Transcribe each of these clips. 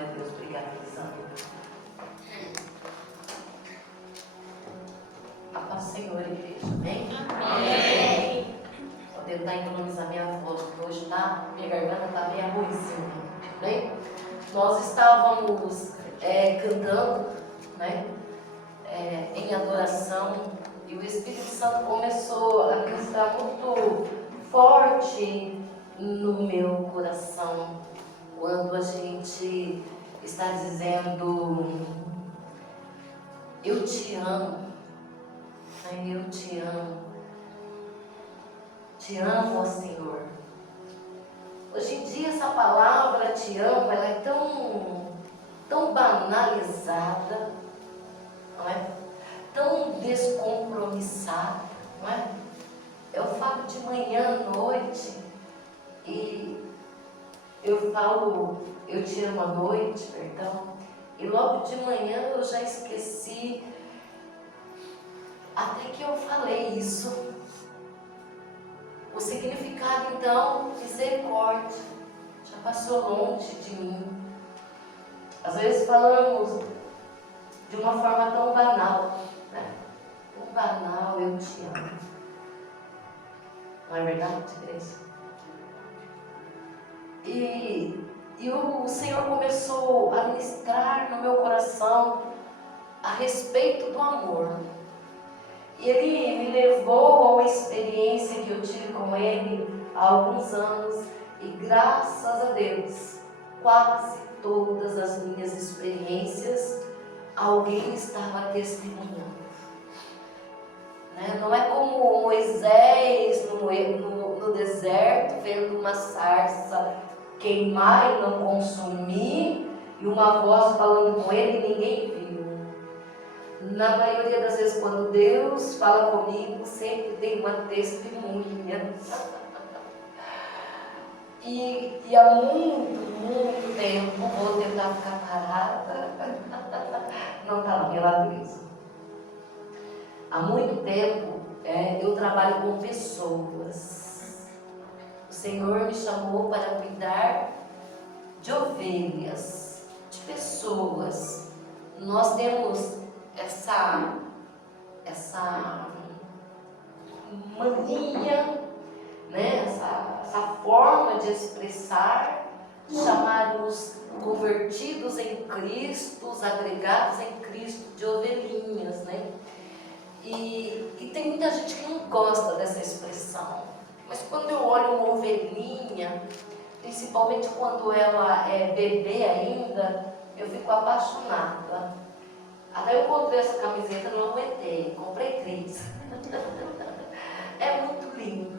Glória a Deus. Obrigada, Elisângela. A paz do Senhor, igreja. Amém? Amém. Vou tentar economizar minha voz, porque hoje minha garganta está meio ruimzinha. Bem? Nós estávamos cantando, né? Em adoração, e o Espírito Santo começou a ministrar muito forte no meu coração, quando a gente está dizendo: eu te amo, eu te amo, ó Senhor. Hoje em dia essa palavra te amo, ela é tão banalizada, não é? Tão descompromissada, não é? Eu falo de manhã, à noite, e eu falo eu te amo à noite, perdão, e logo de manhã eu já esqueci até que eu falei isso. O significado, então, misericórdia, já passou longe de mim. Às vezes falamos de uma forma tão banal, né? Tão banal, eu te amo. Não é verdade, igreja? E o Senhor começou a ministrar no meu coração a respeito do amor. E Ele me levou a uma experiência que eu tive com Ele há alguns anos, e graças a Deus, quase todas as minhas experiências, alguém estava testemunhando. Né? Não é como Moisés no deserto, vendo uma sarça queimar e não consumir, e uma voz falando com ele e ninguém viu. Na maioria das vezes, quando Deus fala comigo, sempre tem uma testemunha. E há muito tempo, vou tentar ficar parada, não está na minha natureza. Há muito tempo eu trabalho com pessoas. O Senhor me chamou para cuidar de ovelhas, de pessoas. Nós temos essa mania, né? essa forma de expressar, chamar os convertidos em Cristo, os agregados em Cristo, de ovelhinhas, né? E tem muita gente que não gosta dessa expressão, mas quando eu olho uma ovelhinha, principalmente quando ela é bebê ainda, eu fico apaixonada. Até eu encontrei essa camiseta, não aguentei, comprei 3. É muito lindo.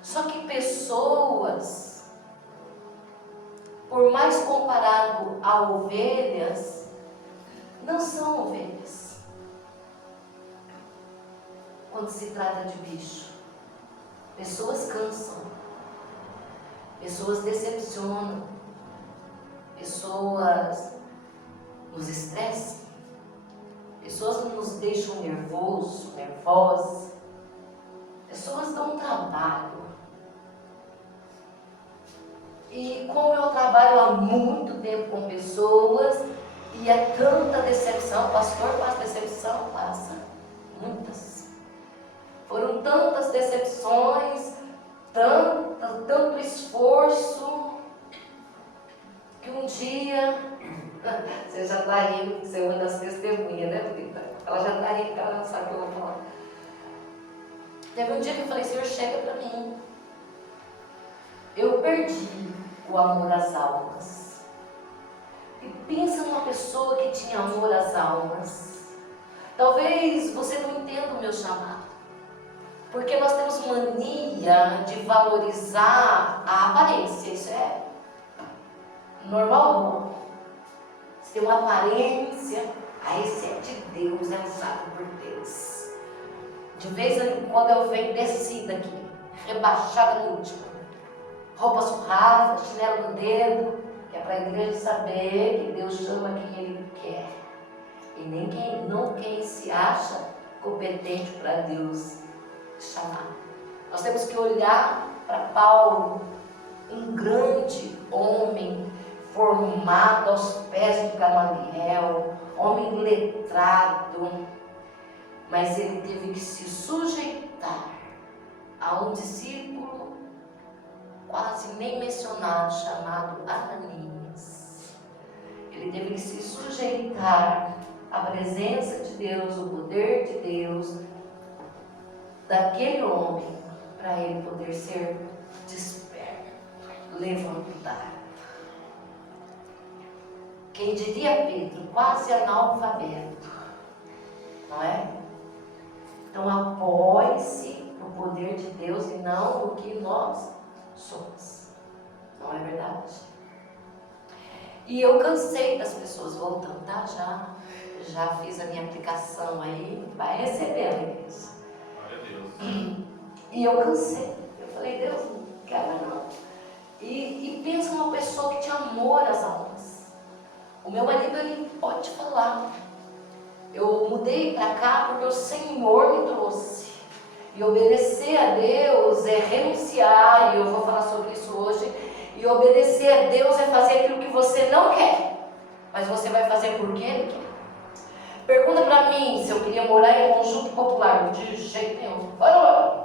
Só que pessoas, por mais comparado a ovelhas, não são ovelhas. Quando se trata de bicho, pessoas cansam, pessoas decepcionam, pessoas nos estressam, pessoas nos deixam nervosas, pessoas dão trabalho. E como eu trabalho há muito tempo com pessoas, e é tanta decepção, pastor, passa decepção? Passa, muitas. Foram tantas decepções, tanto esforço, que um dia, você já está rindo, porque você é uma das testemunhas, né, Brita? Ela já está rindo, porque ela não sabe o que eu vou falar. Teve um dia que eu falei: Senhor, chega para mim. Eu perdi o amor às almas. E pensa numa pessoa que tinha amor às almas. Talvez você não entenda o meu chamado, porque nós temos mania de valorizar a aparência. Isso é normal, não? Você tem uma aparência, esse é de Deus, é usado por Deus. De vez em quando eu venho descida aqui, rebaixada no último, roupa surrada, chinelo no dedo, que é para a igreja saber que Deus chama quem Ele quer, e nem quem se acha competente para Deus chamar. Nós temos que olhar para Paulo, um grande homem, formado aos pés de Gamaliel, homem letrado, mas ele teve que se sujeitar a um discípulo quase nem mencionado, chamado Ananias. Ele teve que se sujeitar à presença de Deus, o poder de Deus, daquele homem, para ele poder ser desperto, levantado. Quem diria Pedro, quase analfabeto, não é? Então apoie-se no poder de Deus e não no que nós somos. Não é verdade? E eu cansei das pessoas voltando, tá? Já fiz a minha aplicação aí, vai receber a igreja. Glória a Deus. E eu cansei. Eu falei, Deus, não quero não. E pensa numa pessoa que tinha amor às almas. O meu marido, ele pode te falar. Eu mudei para cá porque o Senhor me trouxe. E obedecer a Deus é renunciar, e eu vou falar sobre isso hoje. E obedecer a Deus é fazer aquilo que você não quer, mas você vai fazer porque Ele quer. Pergunta para mim se eu queria morar em conjunto popular. De jeito nenhum. Olha.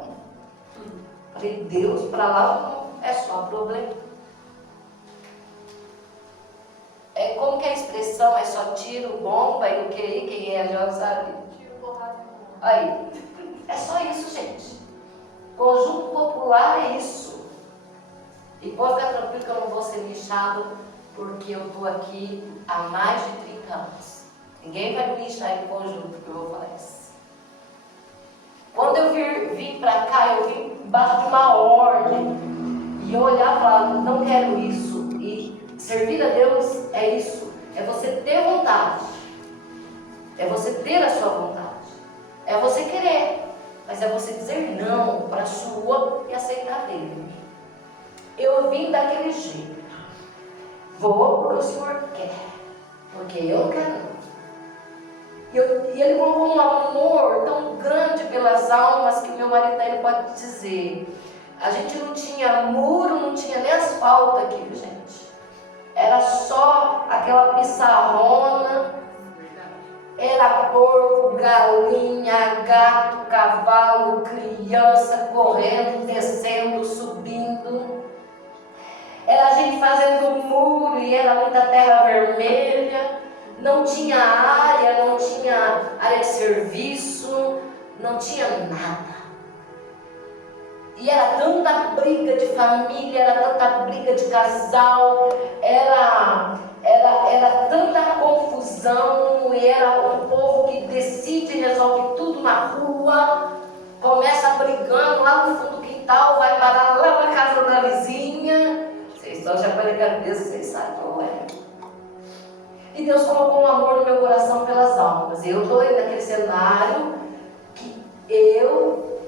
Falei, Deus, para lá não é só problema. É como que é a expressão? É só tiro, bomba e o que? Quem é, já sabe? Tiro, porrada e bomba. Aí. É só isso, gente. Conjunto popular é isso. E pode ficar tranquilo que eu não vou ser lixado, porque eu estou aqui há mais de 30 anos. Ninguém vai me lixar em conjunto, que eu vou falar isso. Quando eu vim para cá, eu vim embaixo de uma ordem. E eu olhava e falava, não quero isso. E servir a Deus é isso. É você ter vontade. É você ter a sua vontade. É você querer. Mas é você dizer não para a sua e aceitar dele. Eu vim daquele jeito. Vou porque o Senhor quer. Porque eu não quero não. E ele colocou um amor tão grande pelas almas que o meu marido ele pode dizer. A gente não tinha muro, não tinha nem asfalto aqui, gente. Era só aquela pissarrona. Era porco, galinha, gato, cavalo, criança correndo, descendo, subindo. Era a gente fazendo muro e era muita terra vermelha. Não tinha área de serviço, não tinha nada. E era tanta briga de família, era tanta briga de casal, era tanta confusão, e era um povo que decide e resolve tudo na rua, começa brigando lá no fundo do quintal, vai parar lá na casa da vizinha. Vocês estão já com a cabeça, vocês sabem como é. E Deus colocou um amor no meu coração pelas almas. Eu estou aí naquele cenário que eu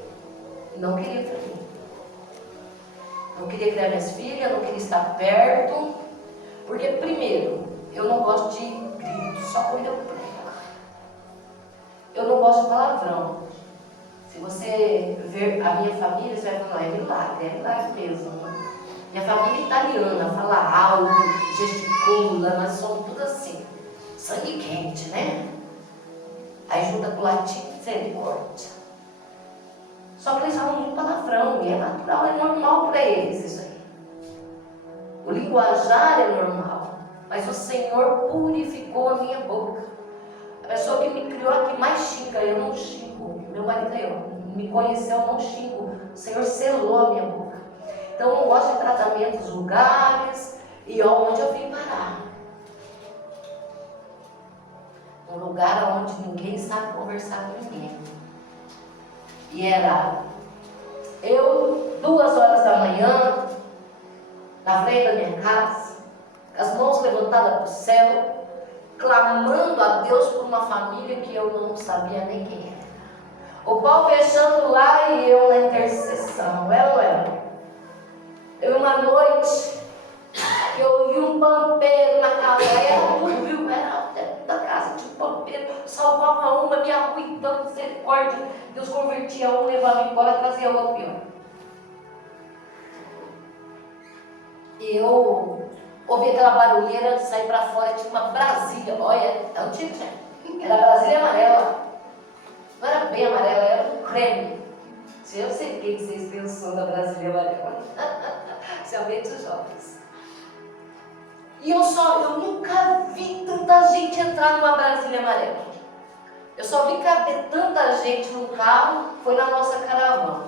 não queria para mim. Não queria criar minhas filhas, não queria estar perto. Porque, primeiro, eu não gosto de grito, só quando eu prego. Eu não gosto de palavrão. Se você ver a minha família, você vai falar, é milagre mesmo. Minha família é italiana, fala alto, gesticula, nós somos tudo assim, sangue quente, né? Aí junta com o latim, misericórdia. Só que eles falam muito palavrão, e é natural, é normal para eles isso aí. O linguajar é normal, mas o Senhor purificou a minha boca. A pessoa que me criou aqui mais xinga, eu não xingo. Meu marido me conheceu, eu não xingo. O Senhor selou a minha boca. Então eu não gosto de tratamentos vulgares. E onde eu vim parar? Um lugar onde ninguém sabe conversar com ninguém. E era eu, 2 horas da manhã, na frente da minha casa, as mãos levantadas para o céu, clamando a Deus por uma família que eu não sabia nem quem era. O pau fechando lá e eu na intercessão. Ela não era. Eu uma noite que eu ouvi um pampeiro na casa, era tudo, viu? Era dentro da casa, tinha um pampeiro, salvava uma, me arruitando, misericórdia. Deus convertia um, levava embora, trazia o outro pior. E eu ouvi aquela barulheira, saí para fora, tinha uma Brasília, olha, é antigo, gente. Era Brasília amarela. Não era bem amarela, era um creme. Eu sei o que vocês pensam da Brasília amarela. Especialmente os jovens. E eu nunca vi tanta gente entrar numa Brasília amarela. Eu só vi caber tanta gente no carro, foi na nossa caravana.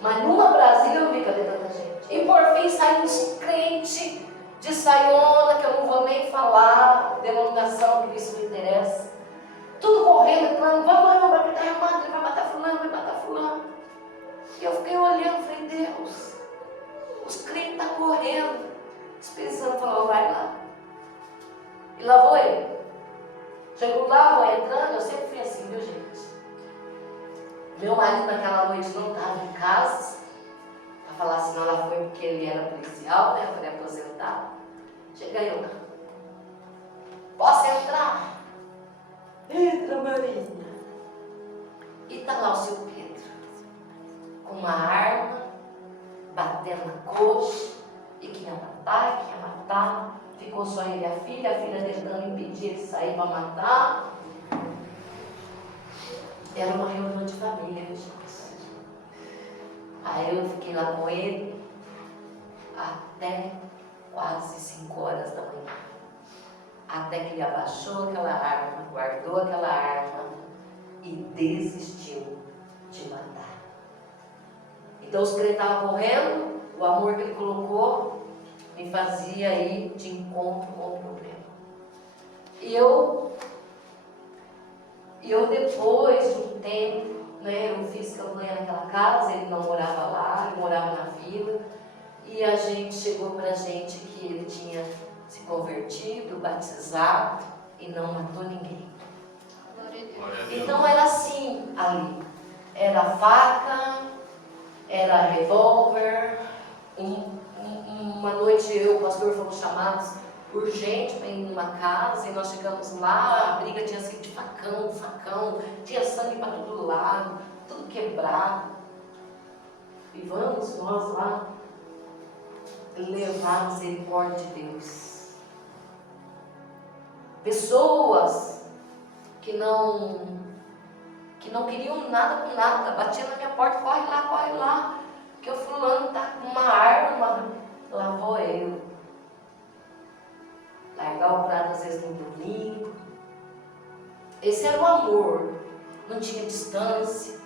Mas numa Brasília eu vi caber tanta gente. E por fim saíram uns crentes de saiona, que eu não vou nem falar, denominação, que isso me interessa. Tudo correndo, falando, vamos, ele vai matar fulano, vai matar fulano. E eu fiquei olhando, falei, Deus, os crentes estão correndo. O Espírito Santo falou, vai lá. E lá vou eu. Chegou lá, vou entrando, eu sempre fui assim, viu gente? Meu marido naquela noite não estava em casa, para falar assim, não, ela foi porque ele era policial, né? Foi aposentado. Cheguei eu lá. Posso entrar? Entra, Maria. E está lá o seu Pedro, com uma arma, batendo na coxa, e que ia matar, ficou só ele e a filha tentando impedir ele de sair para matar. Era uma reunião de família, viu, gente? Aí eu fiquei lá com ele até quase 5 horas da manhã. Até que ele abaixou aquela arma, guardou aquela arma e desistiu de matar. Então os crentes estavam correndo, o amor que ele colocou me fazia ir de encontro com o problema. E eu depois de um tempo, né, eu fiz campanha naquela casa, ele não morava lá, ele morava na vila, e a gente chegou pra gente que ele tinha se convertido, batizado e não matou ninguém. Então era assim ali, era faca, era revólver. Uma noite eu e o pastor fomos chamados urgente para ir numa casa e nós chegamos lá, a briga tinha sido de facão, tinha sangue para todo lado, tudo quebrado. E vamos nós lá levar a misericórdia de Deus. Pessoas que não queriam nada com nada, batiam na minha porta, corre lá, que o fulano está com uma arma, lá vou eu. Largar o prato às vezes no domingo. Esse era o amor, não tinha distância.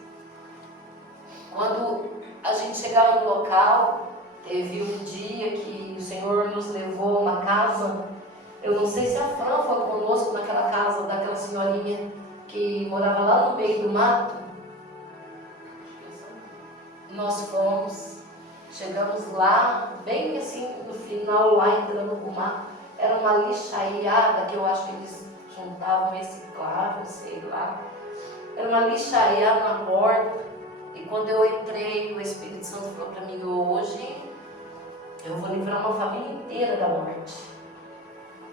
Quando a gente chegava no local, teve um dia que o Senhor nos levou a uma casa, eu não sei se a Fran foi conosco naquela casa daquela senhorinha que morava lá no meio do mato. Nós fomos, chegamos lá, bem assim no final, lá entrando no mato. Era uma lixaiada que eu acho que eles juntavam reciclável, sei lá. Era uma lixaiada na porta. E quando eu entrei, o Espírito Santo falou para mim, hoje eu vou livrar uma família inteira da morte.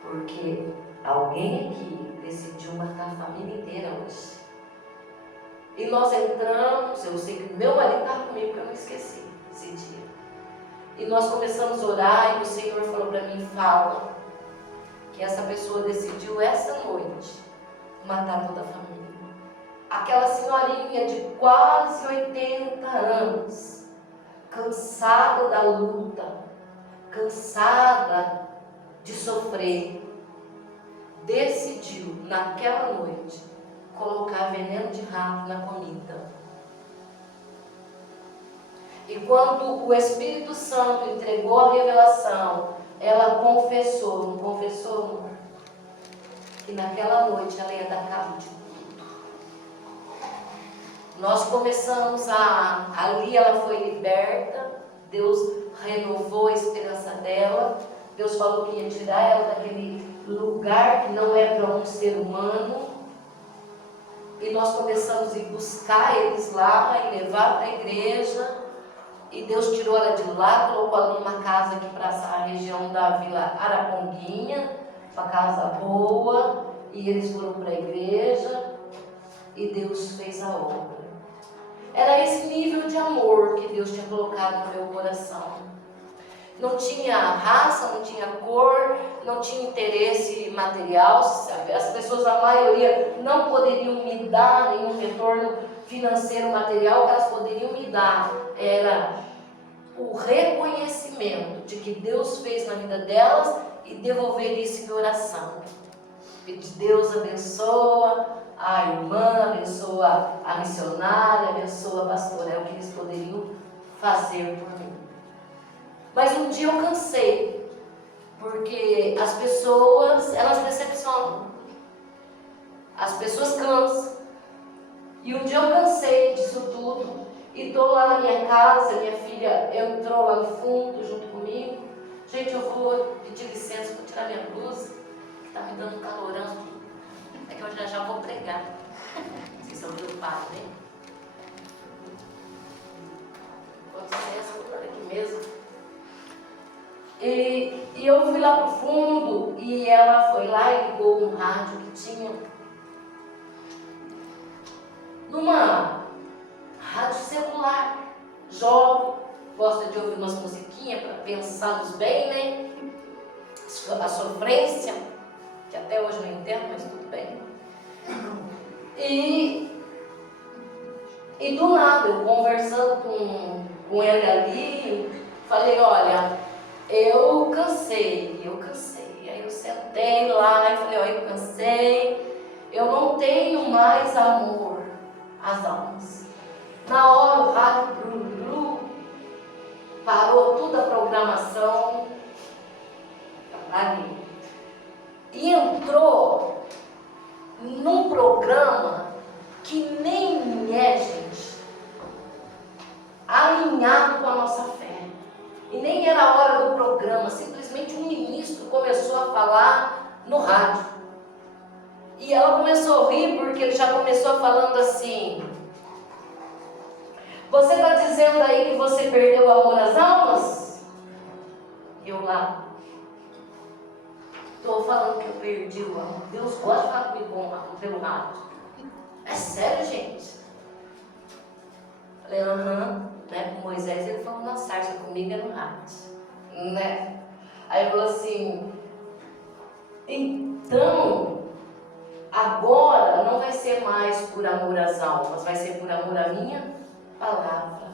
Porque alguém aqui decidiu matar a família inteira hoje. E nós entramos, eu sei que meu marido estava comigo, que eu não esqueci esse dia. E nós começamos a orar e o Senhor falou para mim, fala, que essa pessoa decidiu essa noite matar toda a família. Aquela senhorinha de quase 80 anos, cansada da luta, cansada de sofrer, decidiu naquela noite colocar veneno de rato na comida. E quando o Espírito Santo entregou a revelação, ela confessou, não confessou, amor? Que naquela noite ela ia dar cabo de tudo. Nós começamos ali ela foi liberta, Deus renovou a esperança dela, Deus falou que ia tirar ela daquele lugar que não é para um ser humano. E nós começamos a ir buscar eles lá e levar para a igreja. E Deus tirou ela de lá, colocou ela numa casa aqui para a região da Vila Araponguinha, uma casa boa, e eles foram para a igreja, e Deus fez a obra. Era esse nível de amor que Deus tinha colocado no meu coração. não tinha raça, não tinha cor, não tinha interesse material, sabe? As pessoas, a maioria, não poderiam me dar nenhum retorno financeiro material. O que elas poderiam me dar era o reconhecimento de que Deus fez na vida delas e devolver isso em oração. Pedir: Deus abençoa a irmã, abençoa a missionária, abençoa a pastora. É o que eles poderiam fazer por mim. Mas um dia eu cansei, porque as pessoas, elas decepcionam. As pessoas cansam. E um dia eu cansei disso tudo. E estou lá na minha casa, minha filha entrou lá no fundo junto comigo. Gente, eu vou pedir licença, vou tirar minha blusa, que está me dando calorão aqui. É que eu já vou pregar. Vocês são preocupados, né? Com licença, vou por aqui mesmo. E eu fui lá pro fundo e ela foi lá e ligou um rádio que tinha numa rádio celular. Jovem, gosta de ouvir umas musiquinhas para pensá-los bem, né? A sofrência, que até hoje eu não entendo, mas tudo bem. E do nada, eu conversando com ele ali, falei: olha, eu cansei. Aí eu sentei lá e falei: olha, eu cansei, eu não tenho mais amor às almas. Na hora o rádio parou toda a programação ali e entrou num programa que nem é, gente, alinhado com a nossa fé. E nem era a hora do programa, simplesmente um ministro começou a falar no rádio. E ela começou a rir porque ele já começou falando assim: você está dizendo aí que você perdeu o amor às almas? Eu lá: estou falando que eu perdi o amor. Deus gosta de falar comigo pelo rádio. É sério, gente? Falei: aham. Né? Com Moisés ele falou na sarça, comigo é no rádio. Né? Aí ele falou assim: então, agora não vai ser mais por amor às almas, vai ser por amor à minha palavra.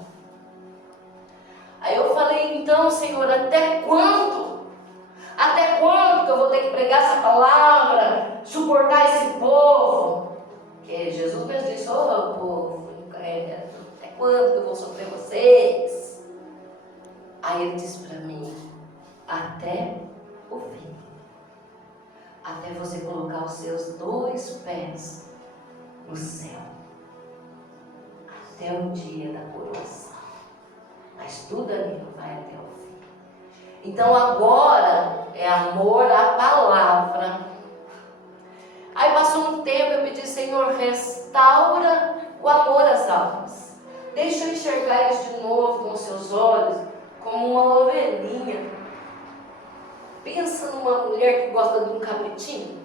Aí eu falei: então, Senhor, até quando? Até quando que eu vou ter que pregar essa palavra, suportar esse povo? Porque Jesus mesmo disse: ô povo incrédulo, até quando que eu vou sofrer vocês? Aí ele disse para mim: até o fim. Até você colocar os seus 2 pés no céu. Até o dia da coroação. Mas tudo ali vai até o fim. Então agora é amor à palavra. Aí passou um tempo, eu pedi: Senhor, restaura o amor às almas. Deixa eu enxergar eles de novo com os seus olhos, como uma ovelhinha. Pensa numa mulher que gosta de um cabritinho.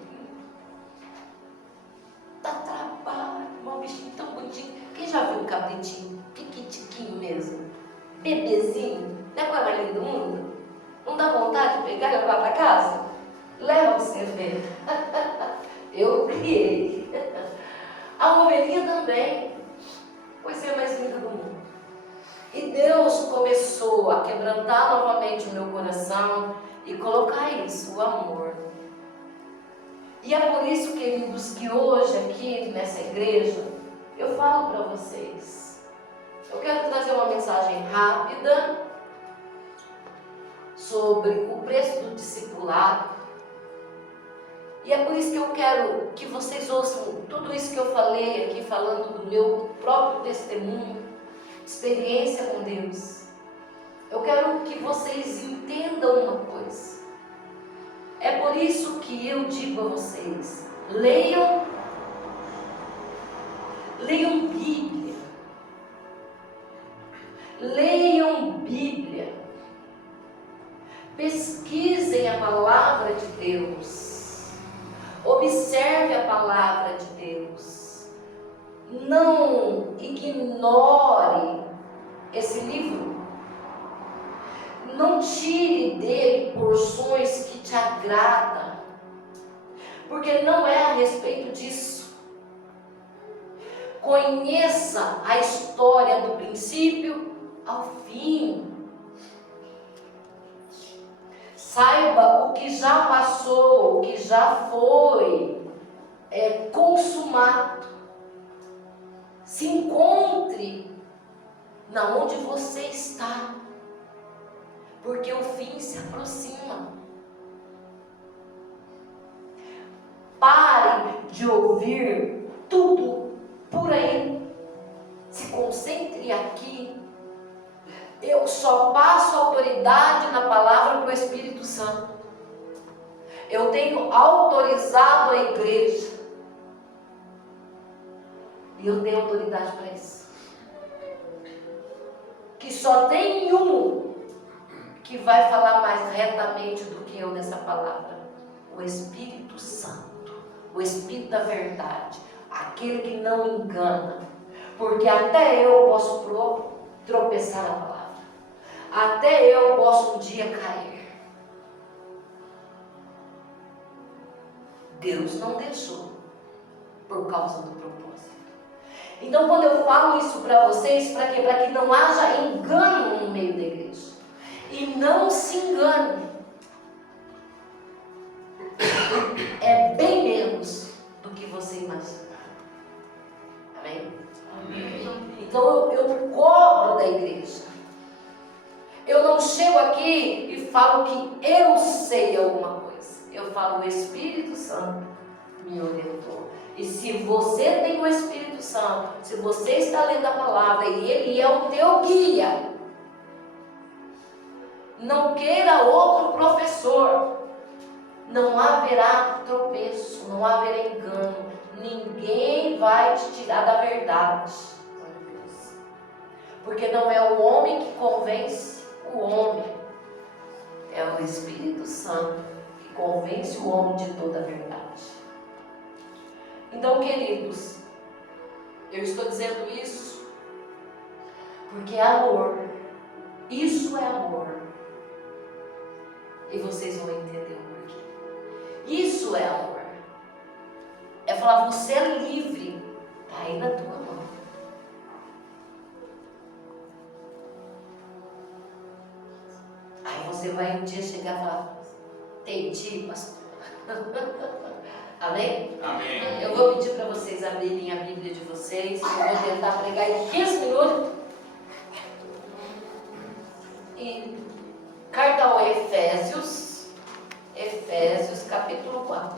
Dá trabalho, um bichinho tão bonitinho. Quem já viu um cabritinho? Piquitiquinho mesmo. Bebezinho. Não é a coisa mais linda do mundo? Não dá vontade de pegar e levar para casa? Leva para você ver. Eu criei. A ovelhinha também. Pois é a mais linda do mundo. E Deus começou a quebrantar novamente o meu coração e colocar isso, o amor. E é por isso, queridos, que hoje aqui nessa igreja eu falo para vocês. Eu quero trazer uma mensagem rápida sobre o preço do discipulado. E é por isso que eu quero que vocês ouçam tudo isso que eu falei aqui, falando do meu próprio testemunho, experiência com Deus. Eu quero que vocês entendam uma coisa. É por isso que eu digo a vocês: leiam Bíblia. Leiam Bíblia. Pesquisem a palavra de Deus. Observe a palavra de Deus. Não ignore esse livro. Não tire dele porções que te agradam, porque não é a respeito disso. Conheça a história do princípio ao fim. Saiba o que já passou, o que já foi consumado. Se encontre na onde você está, porque o fim se aproxima. Pare de ouvir tudo por aí. Se concentre aqui. Eu só passo autoridade na palavra do Espírito Santo. Eu tenho autorizado a igreja. E eu tenho autoridade para isso. Que só tem um que vai falar mais retamente do que eu nessa palavra. O Espírito Santo. O Espírito da verdade. Aquele que não engana. Porque até eu posso tropeçar na palavra. Até eu posso um dia cair. Deus não deixou por causa do propósito. Então, quando eu falo isso para vocês, para quê? Para que não haja engano no meio da igreja. E não se engane. É bem menos do que você imagina. Amém? Amém. Então, eu cobro da igreja. Eu não chego aqui e falo que eu sei alguma coisa. Eu falo, o Espírito Santo me orientou. E se você tem o Espírito Santo, se você está lendo a palavra e ele é o teu guia, não queira outro professor. Não haverá tropeço, não haverá engano. Ninguém vai te tirar da verdade. Porque não é o homem que convence o homem, é o Espírito Santo que convence o homem de toda a verdade. Então, queridos, eu estou dizendo isso porque é amor. Isso é amor. E vocês vão entender o porquê. Isso é amor. É falar, você é livre, está aí na tua mão. Aí você vai um dia chegar e falar, entendi, pastor. Amém? Amém. Eu vou pedir para vocês abrirem a Bíblia de vocês. Eu vou tentar pregar em 15 minutos. E carta ao Efésios, capítulo 4.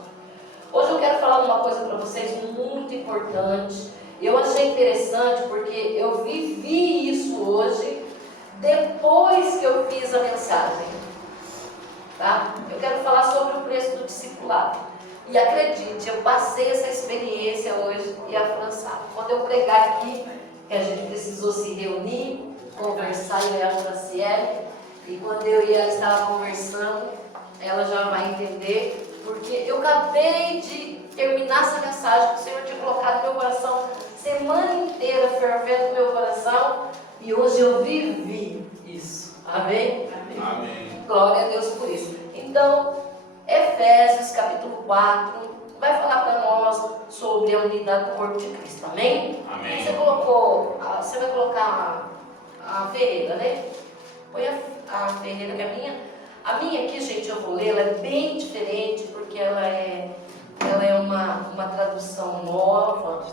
Hoje eu quero falar uma coisa para vocês muito importante. Eu achei interessante porque eu vivi isso hoje, depois que eu fiz a mensagem. Tá? Eu quero falar sobre o preço do discipulado. E acredite, eu passei essa experiência hoje e a Fran sabe. Quando eu pregar aqui, que a gente precisou se reunir, conversar, eu e a Franciele, e quando eu e ela estavam conversando, ela já vai entender, porque eu acabei de terminar essa mensagem que o Senhor tinha colocado no meu coração, semana inteira fervendo no meu coração, e hoje eu vivi isso. Amém? Amém. Glória a Deus por isso. Então, Efésios capítulo 4 vai falar para nós sobre a unidade do corpo de Cristo. Amém? Amém. Você vai colocar a Ferreira, né? Põe a Ferreira que é a minha. A minha aqui, gente, eu vou ler, ela é bem diferente, porque ela é uma tradução nova.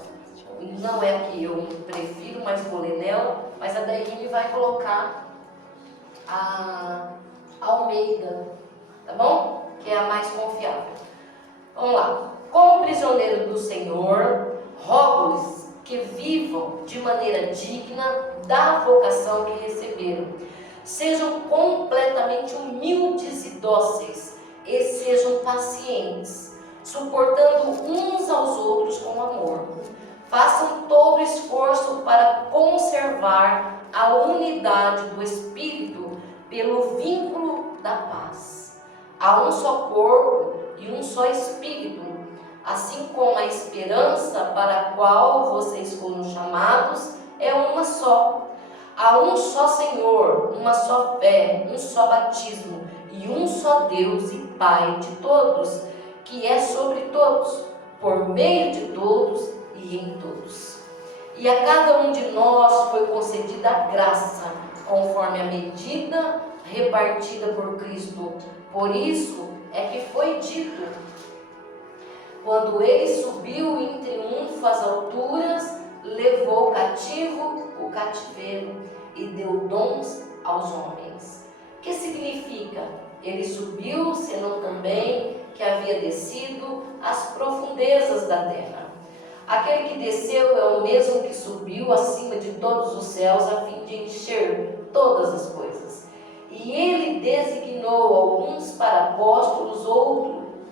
Não é a que eu prefiro, mas vou ler nela. Mas a Daíne vai colocar a Almeida, tá bom? Que é a mais confiável. Vamos lá. Como prisioneiro do Senhor, rogo-lhes que vivam de maneira digna da vocação que receberam. Sejam completamente humildes e dóceis e sejam pacientes, suportando uns aos outros com amor. Façam todo esforço para conservar a unidade do Espírito pelo vínculo da paz. Há um só corpo e um só Espírito, assim como a esperança para a qual vocês foram chamados é uma só. Há um só Senhor, uma só fé, um só batismo e um só Deus e Pai de todos, que é sobre todos, por meio de todos e em todos. E a cada um de nós foi concedida a graça, conforme a medida repartida por Cristo. Por isso é que foi dito: quando ele subiu em triunfo às alturas, levou cativo o cativeiro e deu dons aos homens. Que significa? Ele subiu, senão também que havia descido às profundezas da terra. Aquele que desceu é o mesmo que subiu acima de todos os céus, a fim de encher todas as coisas. E ele designou alguns para apóstolos,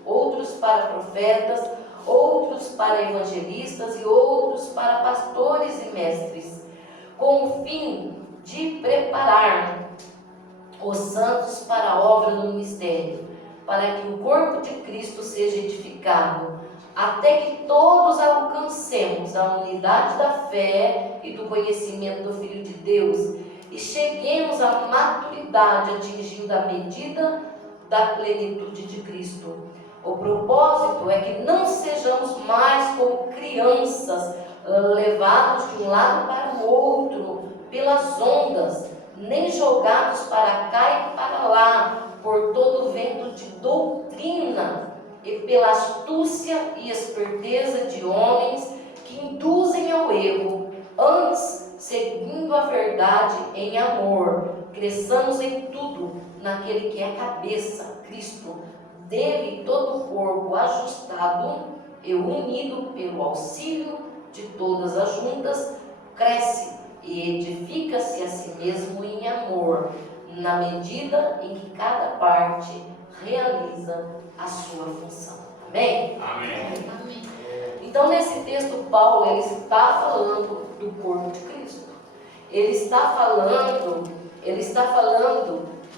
outros para profetas, outros para evangelistas e outros para pastores e mestres, com o fim de preparar os santos para a obra do ministério, para que o corpo de Cristo seja edificado, até que todos alcancemos a unidade da fé e do conhecimento do Filho de Deus e cheguemos à maturidade, atingindo a medida da plenitude de Cristo. O propósito é que não sejamos mais como crianças, levados de um lado para o outro pelas ondas, nem jogados para cá e para lá por todo o vento de doutrina e pela astúcia e esperteza de homens que induzem ao erro. Antes, seguindo a verdade em amor, cresçamos em tudo naquele que é a cabeça, Cristo. Dele todo o corpo ajustado e unido pelo auxílio de todas as juntas, cresce e edifica-se a si mesmo em amor, na medida em que cada parte realiza a sua função. Amém? Amém. Então, nesse texto, Paulo ele está falando do corpo de Cristo. Ele está falando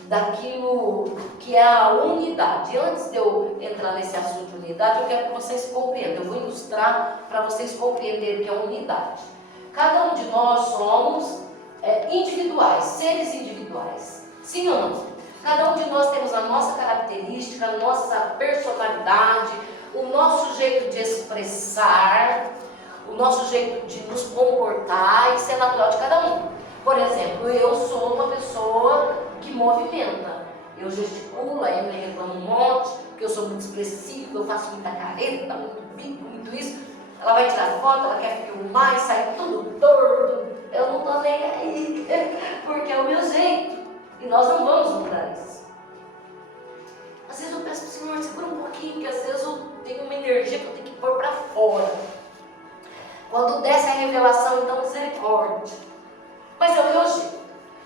daquilo que é a unidade. Antes de eu entrar nesse assunto de unidade, eu quero que vocês compreendam. Eu vou ilustrar para vocês compreenderem o que é unidade. Cada um de nós somos individuais, seres individuais. Sim ou não? Cada um de nós temos a nossa característica, a nossa personalidade, o nosso jeito de expressar, o nosso jeito de nos comportar. Isso é natural de cada um. Por exemplo, eu sou uma pessoa que movimenta. Eu gesticulo, aí me reclamo um monte, porque eu sou muito expressiva, eu faço muita careta, muito bico, muito isso. Ela vai tirar foto, ela quer filmar e sai tudo torto. Eu não estou nem aí, porque é o meu jeito. E nós não vamos mudar isso. Às vezes eu peço para o Senhor, segura um pouquinho, porque às vezes eu tenho uma energia que eu tenho que pôr para fora. Quando desce a revelação, então misericórdia. Mas é o meu jeito.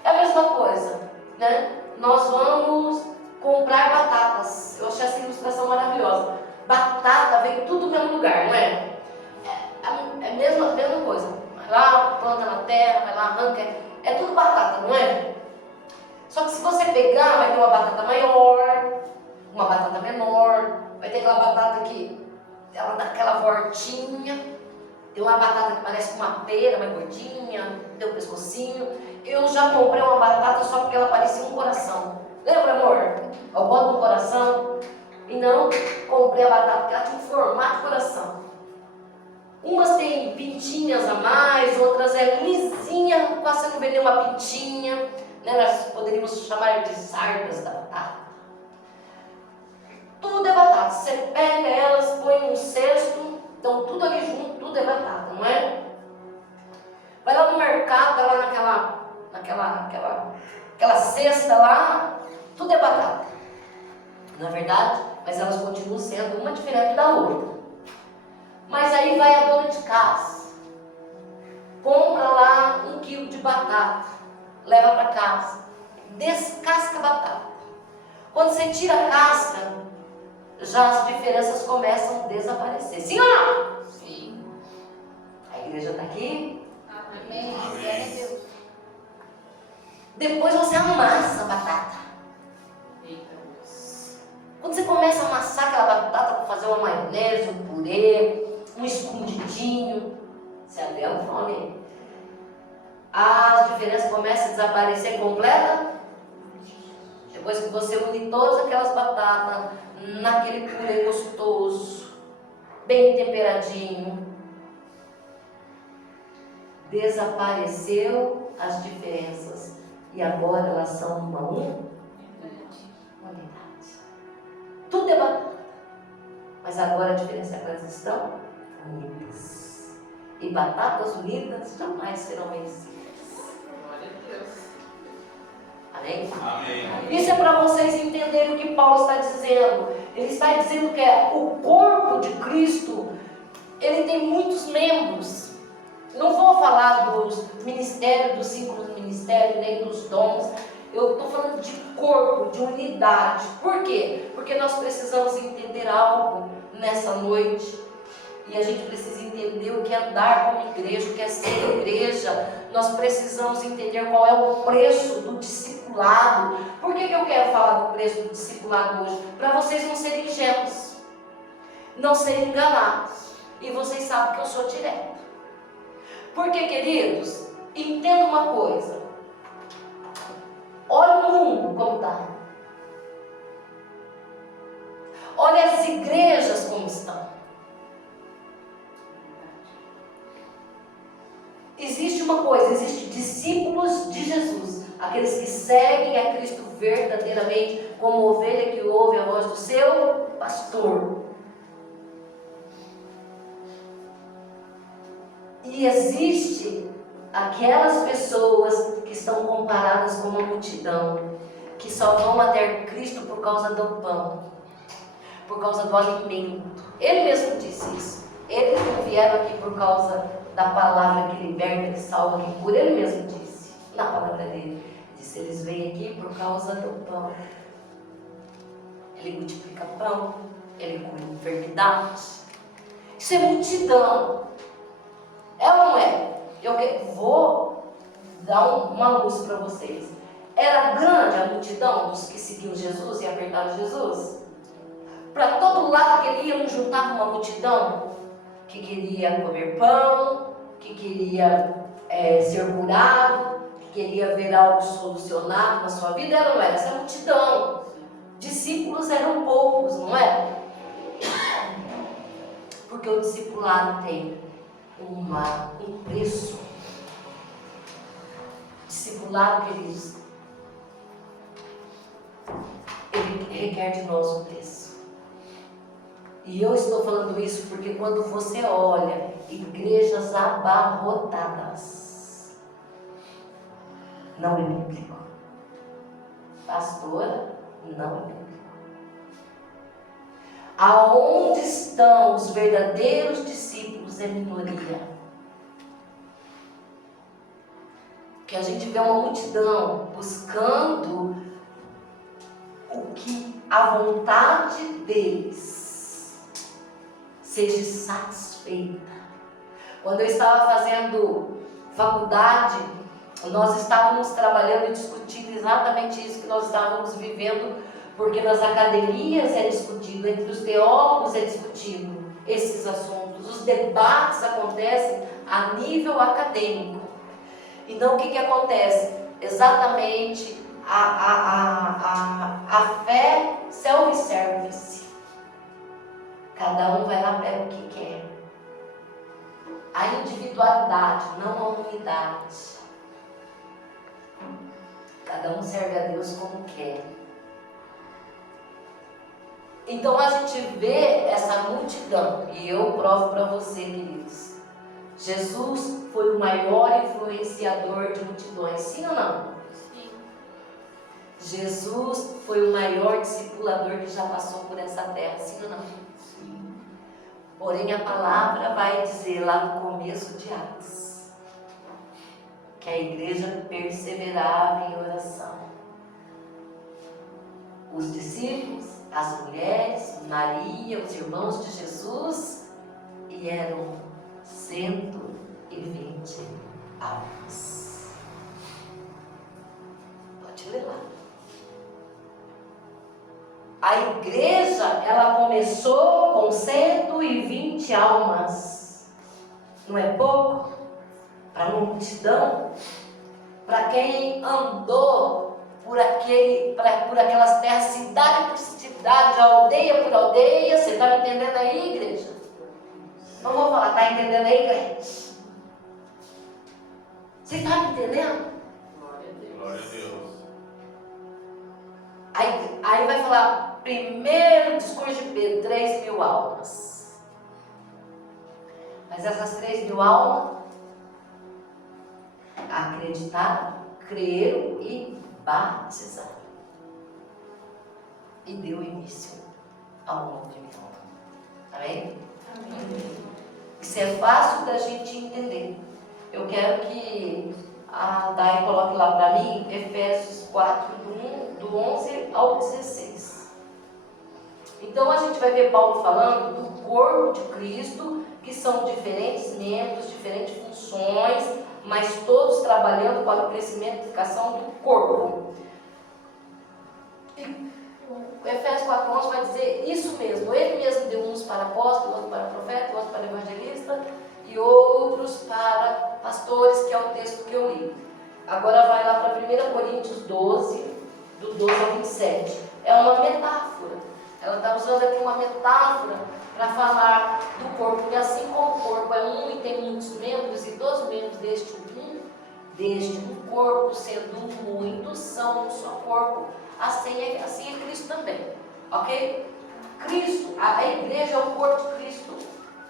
É a mesma coisa, né? Nós vamos comprar batatas. Eu achei essa ilustração maravilhosa. Batata vem tudo no mesmo lugar, não é? É a mesma coisa. Vai lá, planta na terra, vai lá, arranca. É tudo batata, não é? Só que se você pegar, vai ter uma batata maior, uma batata menor, vai ter aquela batata que ela dá aquela voltinha, tem uma batata que parece uma pera, mais gordinha, tem um pescocinho. Eu já comprei uma batata só porque ela parecia um coração. Lembra, amor? Eu boto no coração. E não, comprei a batata porque ela tinha um formato de coração. Umas tem pintinhas a mais, outras é lisinha, quase você não vê nenhuma pintinha, né? Nós poderíamos chamar de sardas da batata. Tudo é batata. Você pega elas, põe num cesto, então tudo ali junto, tudo é batata, não é? Vai lá no mercado, vai lá naquela cesta lá, tudo é batata. Não é verdade? Mas elas continuam sendo uma diferente da outra. Mas aí vai a dona de casa, compra lá 1 quilo de batata, leva para casa, descasca a batata. Quando você tira a casca, já as diferenças começam a desaparecer. Sim ou não? Sim. A igreja está aqui? Amém. Amém. Glória a Deus. Depois você amassa a batata. Eita Deus. Quando você começa a amassar aquela batata para fazer uma maionese, um purê, um escondidinho, você abriu a fome. as diferenças começam a desaparecer completa. Depois que você une todas aquelas batatas naquele purê gostoso, bem temperadinho, desapareceu as diferenças e agora elas são uma unidade. Tudo é batata, mas agora a diferença é que elas estão unidas. E batatas unidas jamais serão vencidas. Glória a Deus. Amém? Amém. Isso é para vocês entenderem o que Paulo está dizendo. Ele está dizendo que o corpo de Cristo, ele tem muitos membros. Não vou falar dos ministérios, dos símbolos do ministério, nem dos dons. Eu estou falando de corpo, de unidade. Por quê? Porque nós precisamos entender algo nessa noite. E a gente precisa entender o que é andar como igreja, o que é ser igreja. Nós precisamos entender qual é o preço do discipulado. Por que eu quero falar do preço do discipulado hoje? Para vocês não serem ingênuos, não serem enganados. E vocês sabem que eu sou direto. Porque, queridos, entenda uma coisa. Olha o mundo como está. Olha as igrejas como estão. Existe uma coisa, existem discípulos de Jesus, aqueles que seguem a Cristo verdadeiramente, como ovelha que ouve a voz do seu pastor. E existe aquelas pessoas que estão comparadas com uma multidão, que só vão até Cristo por causa do pão, por causa do alimento. Ele mesmo disse isso. Eles não vieram aqui por causa da palavra que liberta, que salva, que cura. Ele mesmo disse, na palavra dele. Ele disse, eles vêm aqui por causa do pão. Ele multiplica pão, ele cura enfermidades. Isso é multidão. É ou não é? Eu vou dar uma luz para vocês. Era grande a multidão dos que seguiam Jesus e apertaram Jesus? Para todo lado que ele ia, não juntava uma multidão que queria comer pão, que queria ser curado, que queria ver algo solucionado na sua vida. Era ou não era? Essa multidão. Discípulos eram poucos, não é? Porque o discipulado tem um preço. Discipulado, queridos, ele requer de nós um preço. E eu estou falando isso porque quando você olha igrejas abarrotadas, não é bíblico. Pastora, não é bíblico. Aonde estão os verdadeiros discípulos é minoria. Que a gente vê uma multidão buscando o que a vontade deles seja satisfeita. Quando eu estava fazendo faculdade, nós estávamos trabalhando e discutindo exatamente isso que nós estávamos vivendo, porque nas academias é discutido, entre os teólogos é discutido esses assuntos, os debates acontecem a nível acadêmico. Então o que acontece? Exatamente a fé self-service. Cada um vai lá, pega o que quer. A individualidade, não a unidade. Cada um serve a Deus como quer. Então a gente vê essa multidão, e eu provo para você, queridos. Jesus foi o maior influenciador de multidões, sim ou não? Sim. Jesus foi o maior discipulador que já passou por essa terra, sim ou não? Sim. Porém a palavra vai dizer lá no começo de Atos, que a igreja perseverava em oração. Os discípulos, as mulheres, Maria, os irmãos de Jesus, e eram 120 almas. Pode ler lá. A igreja, ela começou com 120 almas. Não é pouco? Para uma multidão. para quem andou por aquelas terras, cidade por cidade, aldeia por aldeia. Você está me entendendo aí, igreja? Não vou falar, está entendendo aí, igreja? Você está me entendendo? Glória a Deus. Glória a Deus. Aí vai falar, primeiro discurso de Pedro, 3.000 almas. Mas essas 3.000 almas acreditaram, creram e batizaram. E deu início ao novo de missão. Amém? Amém. Isso é fácil da gente entender. Eu quero que a Dai coloque lá para mim, Efésios 4, do 11 ao 16. Então a gente vai ver Paulo falando do corpo de Cristo, que são diferentes membros, diferentes funções, mas todos trabalhando para o crescimento e edificação do corpo. E o Efésios 4:11 vai dizer isso mesmo. Ele mesmo deu uns para apóstolos, outros para profeta, outros para evangelista e outros para pastores, que é o texto que eu li. Agora vai lá para 1 Coríntios 12, do 12 ao 27. É uma metáfora. Ela está usando aqui uma metáfora para falar do corpo. E assim como o corpo é um e tem muitos membros, e dos membros deste um corpo, sendo muitos, são um só corpo, assim é Cristo também. Ok? Cristo, a igreja é o corpo de Cristo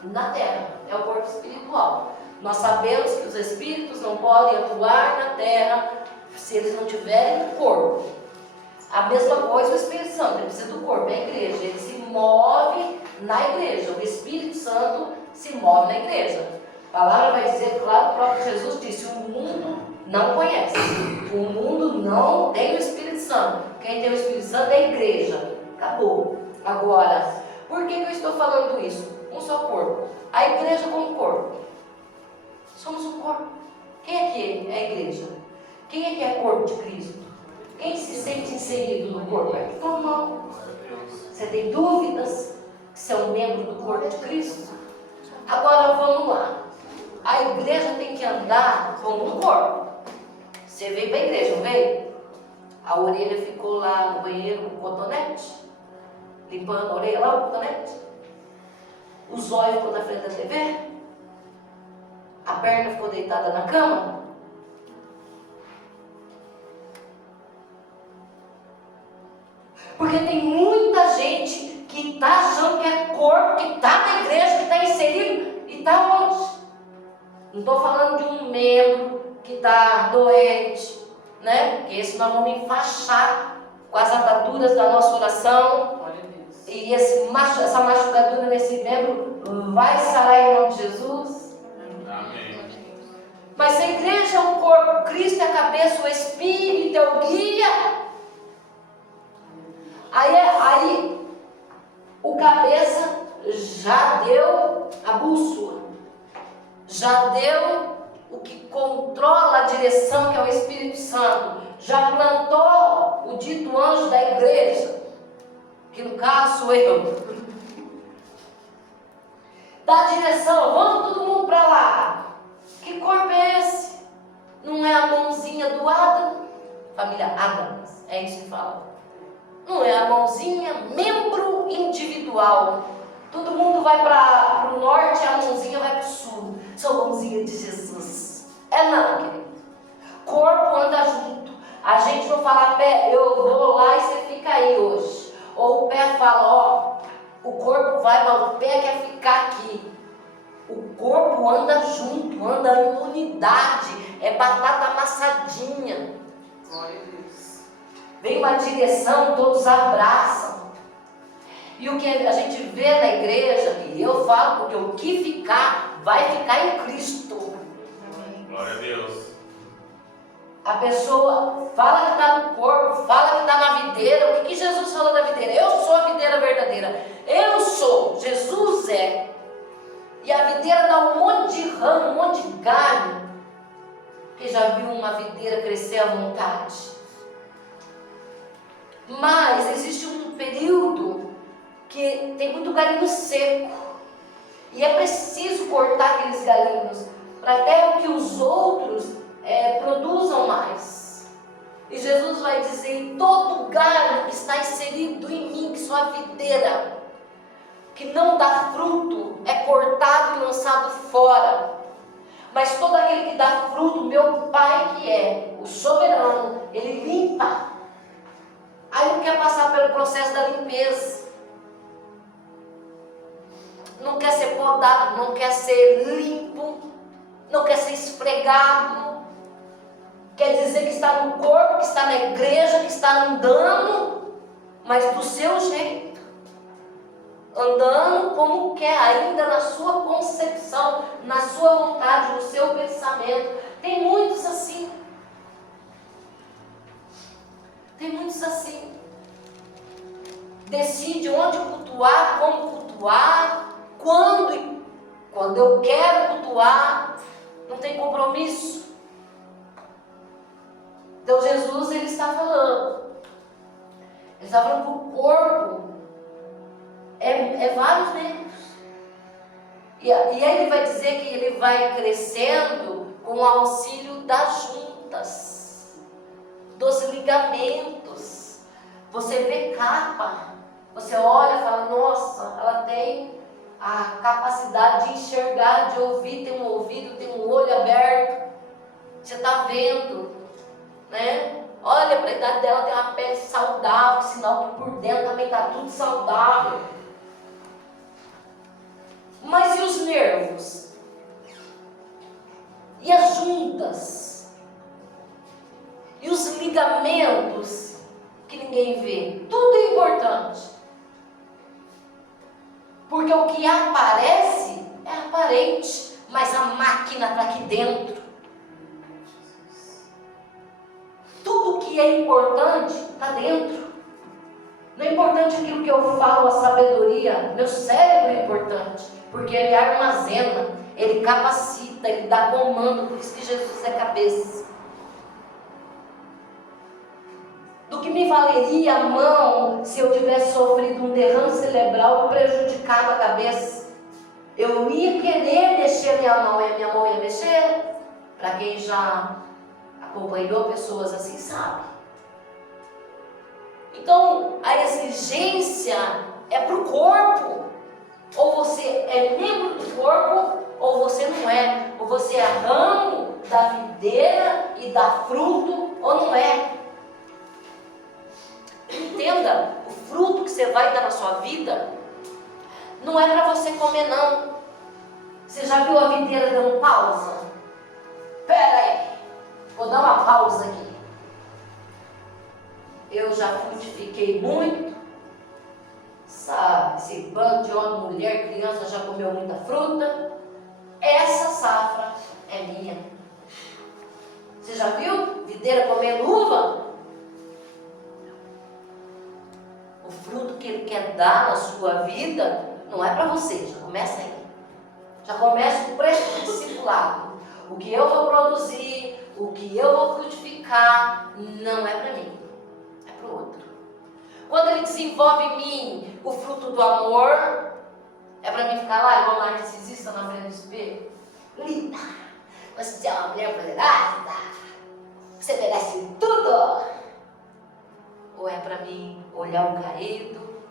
na terra, é o corpo espiritual. Nós sabemos que os espíritos não podem atuar na terra se eles não tiverem corpo. A mesma coisa o Espírito Santo, ele precisa do corpo, é a igreja, ele se move na igreja, o Espírito Santo se move na igreja. A palavra vai dizer, claro, o próprio Jesus disse, o mundo não conhece, o mundo não tem o Espírito Santo, quem tem o Espírito Santo é a igreja, acabou. Agora, por que eu estou falando isso? Um só corpo, a igreja como corpo, somos um corpo. Quem é que é a igreja? Quem é que é corpo de Cristo? Quem se sente inserido no corpo? É todo mundo. Você tem dúvidas se é um membro do corpo de Cristo? Agora vamos lá. A igreja tem que andar como um corpo. Você veio para a igreja, não veio? A orelha ficou lá no banheiro com cotonete, limpando a orelha lá, o cotonete. Os olhos ficou na frente da TV. A perna ficou deitada na cama. Porque tem muita gente que está achando que é corpo, que está na igreja, que está inserido e está onde? Não estou falando de um membro que está doente, né? Porque esse nós vamos enfaixar com as ataduras da nossa oração. Glória a Deus. E essa machucadura nesse membro vai sarar em nome de Jesus. Amém. Mas se a igreja é um corpo, Cristo é a cabeça, o Espírito é o guia. Aí o cabeça já deu a bússola, já deu o que controla a direção, que é o Espírito Santo, já plantou o dito anjo da igreja, que no caso sou eu. Dá a direção, vamos todo mundo para lá. Que corpo é esse? Não é a mãozinha do Adam? Família Adams, é isso que fala. Não é a mãozinha, membro individual. Todo mundo vai para o norte e a mãozinha vai para o sul. São mãozinha de Jesus. É não, querido. Corpo anda junto. A gente não fala pé, eu vou lá e você fica aí hoje. Ou o pé fala, ó, o corpo vai, mas o pé quer ficar aqui. O corpo anda junto, anda em unidade. É batata amassadinha. Glória a Deus. Vem uma direção, todos abraçam. E o que a gente vê na igreja, e eu falo, porque o que ficar, vai ficar em Cristo. Glória a Deus. A pessoa fala que está no corpo, fala que está na videira. O que Jesus falou da videira? Eu sou a videira verdadeira. Eu sou, Jesus é. E a videira dá um monte de ramo, um monte de galho. Quem já viu uma videira crescer à vontade? Mas existe um período que tem muito galinho seco. E é preciso cortar aqueles galinhos para até que os outros produzam mais. E Jesus vai dizer: todo galho que está inserido em mim, que sou a videira, que não dá fruto, é cortado e lançado fora. Mas todo aquele que dá fruto, meu Pai que é o soberano, Ele limpa. Aí não quer passar pelo processo da limpeza. Não quer ser podado, não quer ser limpo, não quer ser esfregado. Quer dizer que está no corpo, que está na igreja, que está andando, mas do seu jeito. Andando como quer, ainda na sua concepção, na sua vontade, no seu pensamento. Tem muitos assim. Tem muitos assim. Decide onde cultuar, como cultuar, quando eu quero cultuar, não tem compromisso. Então Jesus, Ele está falando. Ele está falando que o corpo é vários membros. E aí Ele vai dizer que Ele vai crescendo com o auxílio das juntas, dos ligamentos. Você vê capa, você olha e fala: nossa, ela tem a capacidade de enxergar, de ouvir, tem um ouvido, tem um olho aberto. Você está vendo, né? Olha para a idade dela, tem uma pele saudável, sinal que por dentro também está tudo saudável. Mas e os nervos? E as juntas? E os ligamentos que ninguém vê? Tudo é importante. Porque o que aparece é aparente, mas a máquina está aqui dentro. Tudo que é importante está dentro. Não é importante aquilo que eu falo, a sabedoria. Meu cérebro é importante, porque ele armazena, ele capacita, ele dá comando. Por isso que Jesus é cabeça. Do que me valeria a mão se eu tivesse sofrido um derrame cerebral e prejudicado a cabeça? Eu ia querer mexer a minha mão, e a minha mão ia mexer? Para quem já acompanhou pessoas assim, sabe? Então, a exigência é para o corpo. Ou você é membro do corpo, ou você não é. Ou você é ramo da videira e dá fruto, ou não é. Entenda, o fruto que você vai dar na sua vida não é para você comer, não. Você já viu a videira dando pausa? Pera aí, vou dar uma pausa aqui. Eu já frutifiquei muito, sabe? Esse bando de homem, mulher, criança já comeu muita fruta. Essa safra é minha. Você já viu videira comendo uva? O fruto que Ele quer dar na sua vida não é para você, já começa aí. Já começa o pré-discipulado. O que eu vou produzir, o que eu vou frutificar, não é para mim, é para o outro. Quando Ele desenvolve em mim o fruto do amor, é para mim ficar lá igual narcisista na frente do espelho? Linda, você é uma mulher poderosa, você merece tudo. Ou é para mim olhar o caído,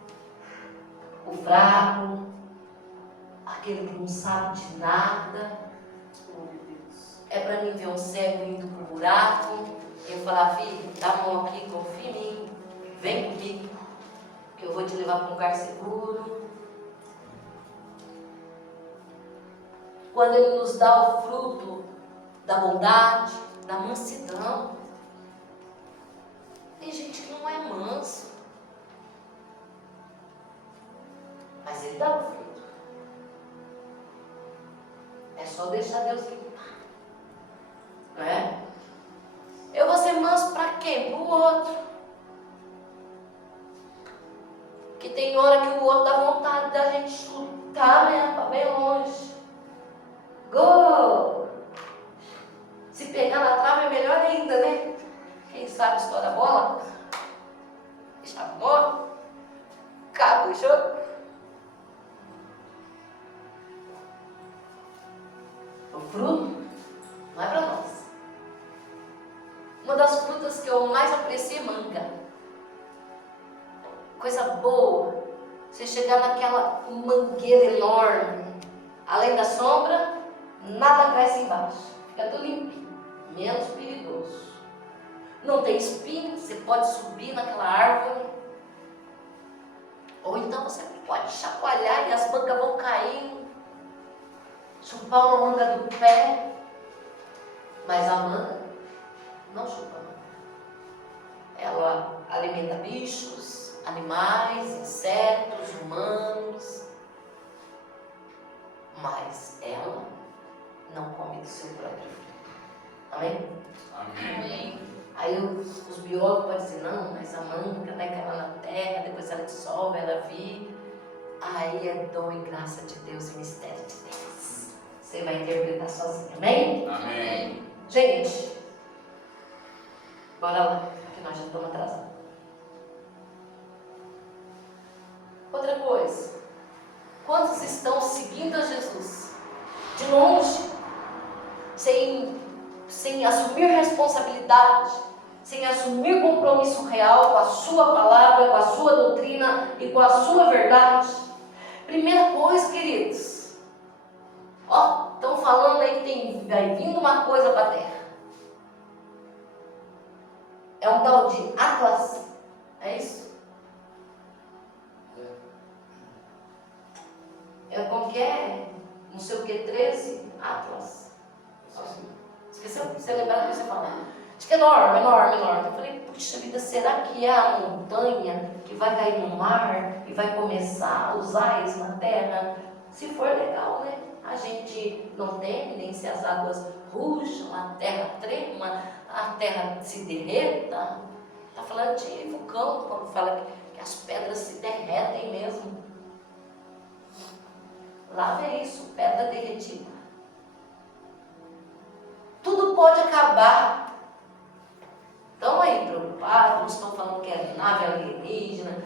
o fraco, aquele que não sabe de nada? É para mim ver um cego indo para o buraco e eu falar: filho, dá a mão aqui, confia em mim, vem comigo, que eu vou te levar para um lugar seguro. Quando Ele nos dá o fruto da bondade, da mansidão. Tem gente que não é manso, mas Ele dá o fruto. É só deixar Deus limpar, não é? Eu vou ser manso para quem? Para o outro. Que tem hora que o outro dá vontade da gente chutar mesmo, para bem longe. Gol! Se pegar na trave é melhor ainda, né? Quem sabe estoura a bola? Escapou? Acabou o jogo? O fruto não é para nós. frutas que eu mais aprecio é manga. Coisa boa. Você chegar naquela mangueira enorme, além da sombra, nada cresce embaixo. Fica tudo limpinho, menos perigoso. Não tem espinho, você pode subir naquela árvore. Ou então você pode chacoalhar e as mangas vão caindo. Chupar uma manga do pé. Mas a manga não chupa. Ela alimenta bichos, animais, insetos, humanos. Mas ela não come do seu próprio fruto. Amém? Amém. Aí os biólogos podem dizer, não, mas a manga, né, que ela na terra, depois ela dissolve, ela vive. Aí é dom e graça de Deus e mistério de Deus. Você vai interpretar sozinho, amém? Amém. Gente, bora lá, que nós já estamos atrasados. Outra coisa, quantos estão seguindo a Jesus? De longe, sem assumir responsabilidade, sem assumir compromisso real com a sua palavra, com a sua doutrina e com a sua verdade. Primeira coisa, queridos, estão falando aí que vai vindo uma coisa para a terra. É um tal de Atlas, é isso? Como que é? Não sei o que, 13? Atlas. Esqueceu? Você lembra do que você falou? Acho que é enorme. Eu falei, puxa vida, será que é a montanha que vai cair no mar e vai começar a usar isso na terra? Se for legal, né? A gente não teme nem se as águas rujam, a terra trema, a terra se derreta. Está falando de vulcão, quando fala que as pedras se derretem mesmo. Lá vê isso, pedra derretida. Tudo pode acabar. Estão aí preocupados, uns estão falando que é nave alienígena.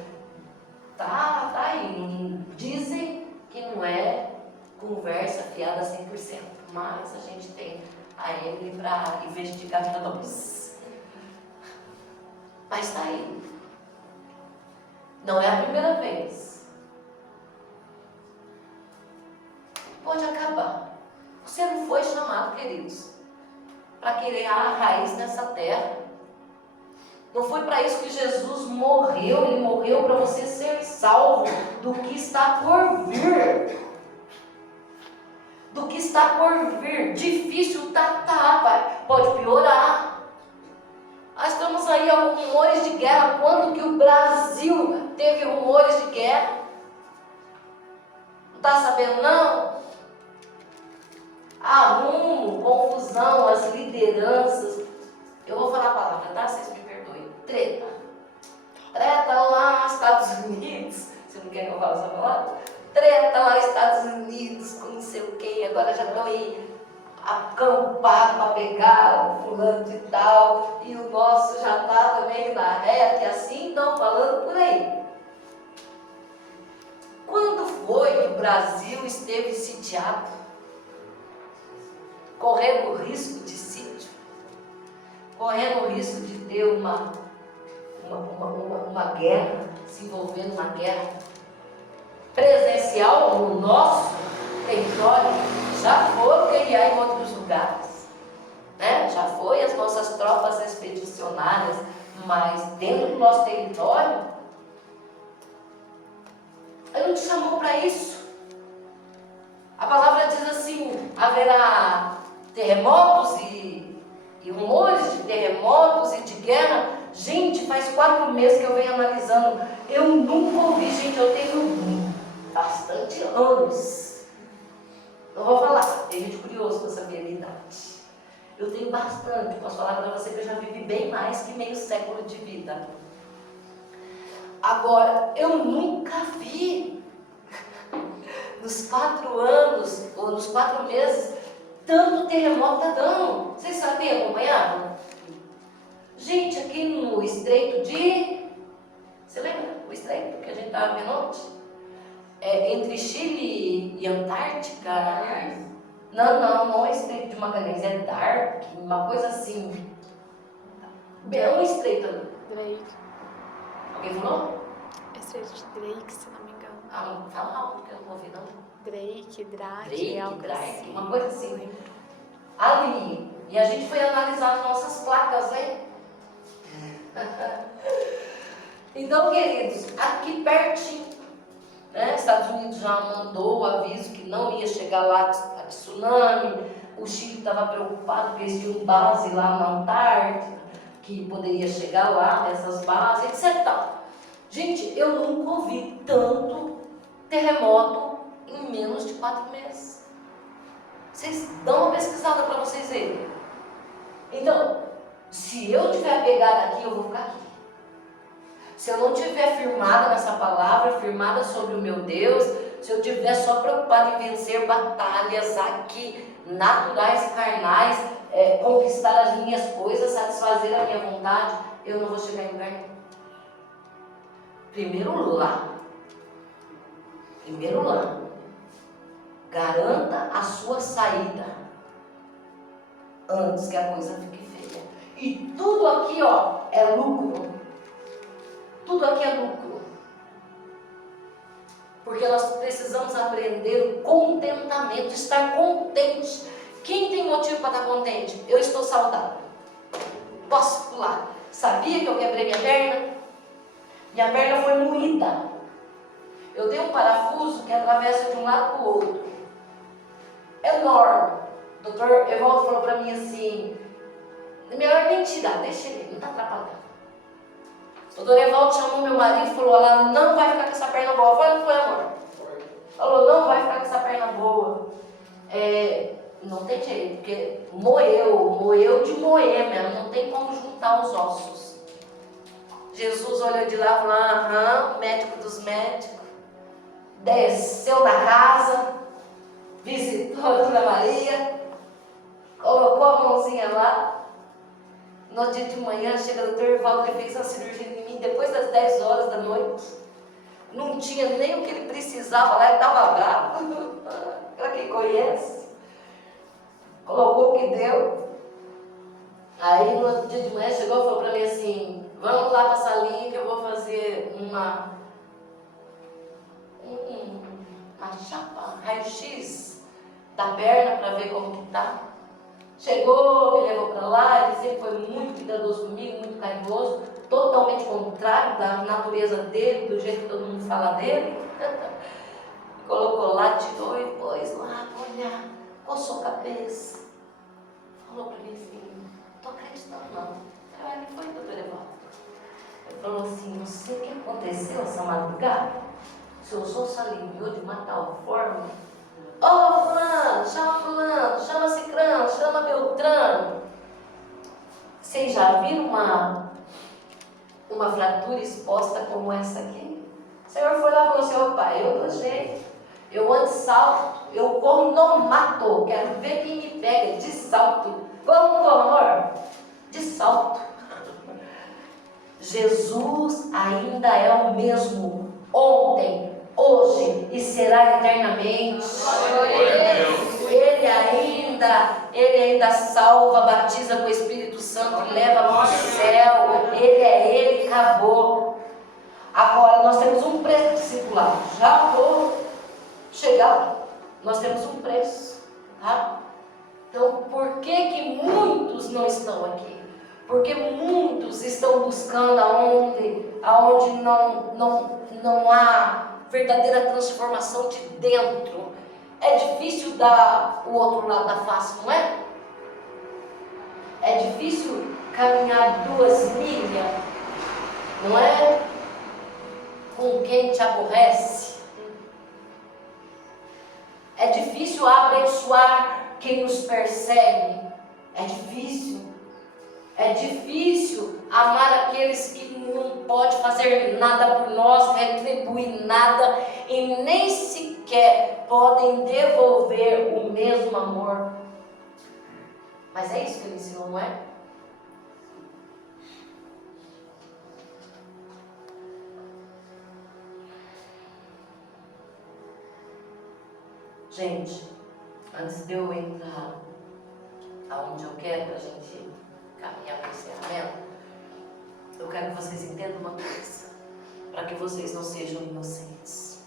Tá aí. Dizem que não é conversa fiada 100%, mas a gente tem a Emily para investigar para nós. Mas está aí. Não é a primeira vez. Pode acabar. Você não foi chamado, queridos, para criar a raiz nessa terra. Não foi para isso que Jesus morreu. Ele morreu para você ser salvo do que está por vir. Do que está por vir. Difícil pode piorar. Nós estamos aí a rumores de guerra. Quando que o Brasil teve rumores de guerra? Não está sabendo não? Arrumo, confusão, as lideranças. Eu vou falar a palavra, tá? Vocês me perdoem. Treta lá nos Estados Unidos. Você não quer que eu fale essa palavra? Treta lá nos Estados Unidos com não sei o que. Agora já estão aí acampados para pegar o fulano de tal. E o nosso já está também na reta. E assim estão falando por aí. Quando foi que o Brasil esteve sitiado? Correndo o risco de sítio, correndo o risco de ter uma guerra, se envolver numa guerra presencial no nosso território. Já foi guerrear em outros lugares, né? Já foi as nossas tropas expedicionárias, mas dentro do nosso território, Ele não te chamou para isso. A palavra diz assim, haverá terremotos e rumores de terremotos e de guerra. Gente, faz 4 meses que eu venho analisando. Eu nunca ouvi, gente, eu tenho bastante anos. Não vou falar, tem gente curioso para saber a minha idade. Eu tenho bastante, posso falar para você que eu já vivi bem mais que meio século de vida. Agora, eu nunca vi, nos 4 anos, ou nos 4 meses, tanto terremoto tá dando. Vocês sabiam, acompanhavam? Gente, aqui no estreito de... Você lembra? O estreito que a gente estava vendo ontem? Entre Chile e Antártica. Não é estreito de Magalhães, é Dark, uma coisa assim. É uma estreita ali. Drake. Alguém falou? É estreito de Drake, se não me engano. Ah, fala alto que eu não ouvi não. Drake, Drake, Drake, algo Drake, assim. uma coisa assim. Ali. E a gente foi analisar as nossas placas, né? Então, queridos, aqui pertinho, né? Estados Unidos já mandou o aviso que não ia chegar lá a tsunami. O Chile estava preocupado porque eles tinham base lá na Antártida, que poderia chegar lá, dessas bases, etc. Gente, eu nunca ouvi tanto terremoto em menos de 4 meses. Vocês dão uma pesquisada para vocês verem. Então, se eu tiver pegada aqui, eu vou ficar aqui. Se eu não tiver firmada nessa palavra, firmada sobre o meu Deus, se eu tiver só preocupada em vencer batalhas aqui, naturais e carnais, conquistar as minhas coisas, satisfazer a minha vontade, eu não vou chegar em lugar nenhum. Primeiro lá. Garanta a sua saída antes que a coisa fique feia. E tudo aqui, ó, é lucro. Tudo aqui é lucro. Porque nós precisamos aprender o contentamento, estar contente. Quem tem motivo para estar contente? Eu estou saudável. Posso pular. Sabia que eu quebrei minha perna? Minha perna foi moída. Eu tenho um parafuso que atravessa de um lado para o outro. Enorme. O doutor Evaldo falou para mim assim, melhor nem tirar, deixa ele, não está atrapalhando. O doutor Evaldo chamou meu marido e falou, ela não vai ficar com essa perna boa. Eu falei, não foi, amor? Falou, não vai ficar com essa perna boa. Não tem jeito, porque moeu de moer mesmo, não tem como juntar os ossos. Jesus olhou de lá e falou, médico dos médicos, desceu da casa, visitou a Dona Maria, colocou a mãozinha lá. No dia de manhã, chega o doutor Evaldo, ele fez uma cirurgia em mim, depois das 10 horas da noite. Não tinha nem o que ele precisava lá, ele estava bravo. Para quem conhece. Colocou o que deu. Aí no dia de manhã chegou e falou para mim assim, vamos lá para a salinha que eu vou fazer uma chapa, raio-x da perna para ver como que tá. Chegou, me levou para lá, ele sempre foi muito cuidadoso comigo, muito carinhoso, totalmente contrário da natureza dele, do jeito que todo mundo fala dele. Colocou lá, tirou e pôs lá para olhar, coçou a cabeça. Falou para mim assim, não tô acreditando não. Eu que foi, doutor Evaldo? Ele falou assim, não sei o que aconteceu essa madrugada. O senhor só se aliviou de uma tal forma. Fulano, chama Cicrano, chama Beltrano. Vocês já viram uma fratura exposta como essa aqui? O Senhor foi lá e falou assim, opa, eu dou jeito. Eu ando de salto, eu corro no mato, quero ver quem me pega de salto. Vamos, amor? De salto. Jesus ainda é o mesmo ontem, hoje e será eternamente. Ele ainda salva, batiza com o Espírito Santo e leva para o céu. Ele, acabou. Agora nós temos um preço discipulado. Já vou chegar lá. Nós temos um preço, tá? Então, por que muitos não estão aqui? Porque muitos estão buscando aonde não há verdadeira transformação de dentro. É difícil dar o outro lado da face, não é? É difícil caminhar 2 milhas, não é? Com quem te aborrece. É difícil abençoar quem nos persegue. É difícil. É difícil amar aqueles que não podem fazer nada por nós, retribuir nada e nem sequer podem devolver o mesmo amor. Mas é isso que ele ensinou, não é? Gente, antes de eu entrar aonde eu quero para a gente caminhar para o encerramento, eu quero que vocês entendam uma coisa, para que vocês não sejam inocentes.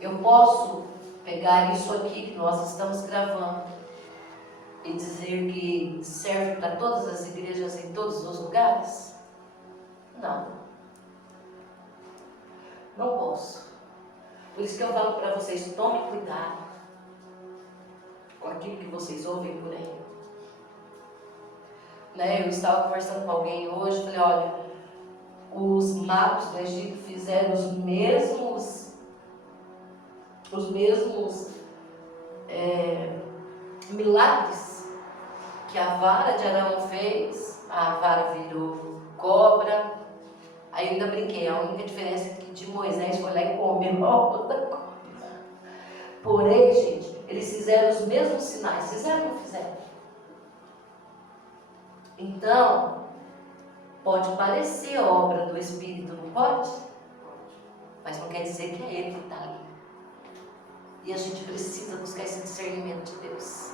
Eu posso pegar isso aqui que nós estamos gravando e dizer que serve para todas as igrejas em todos os lugares? Não. Não posso. Por isso que eu falo para vocês, tomem cuidado com aquilo que vocês ouvem por aí. Eu estava conversando com alguém hoje, falei, olha, os magos do Egito fizeram os mesmos milagres que a vara de Arão fez. A vara virou cobra. Aí eu ainda brinquei, a única diferença é que de Moisés foi lá e comeu a outra cobra. Porém, gente, eles fizeram os mesmos sinais. Fizeram ou não fizeram? Então, pode parecer obra do Espírito, não pode? Mas não quer dizer que é Ele que está ali. E a gente precisa buscar esse discernimento de Deus.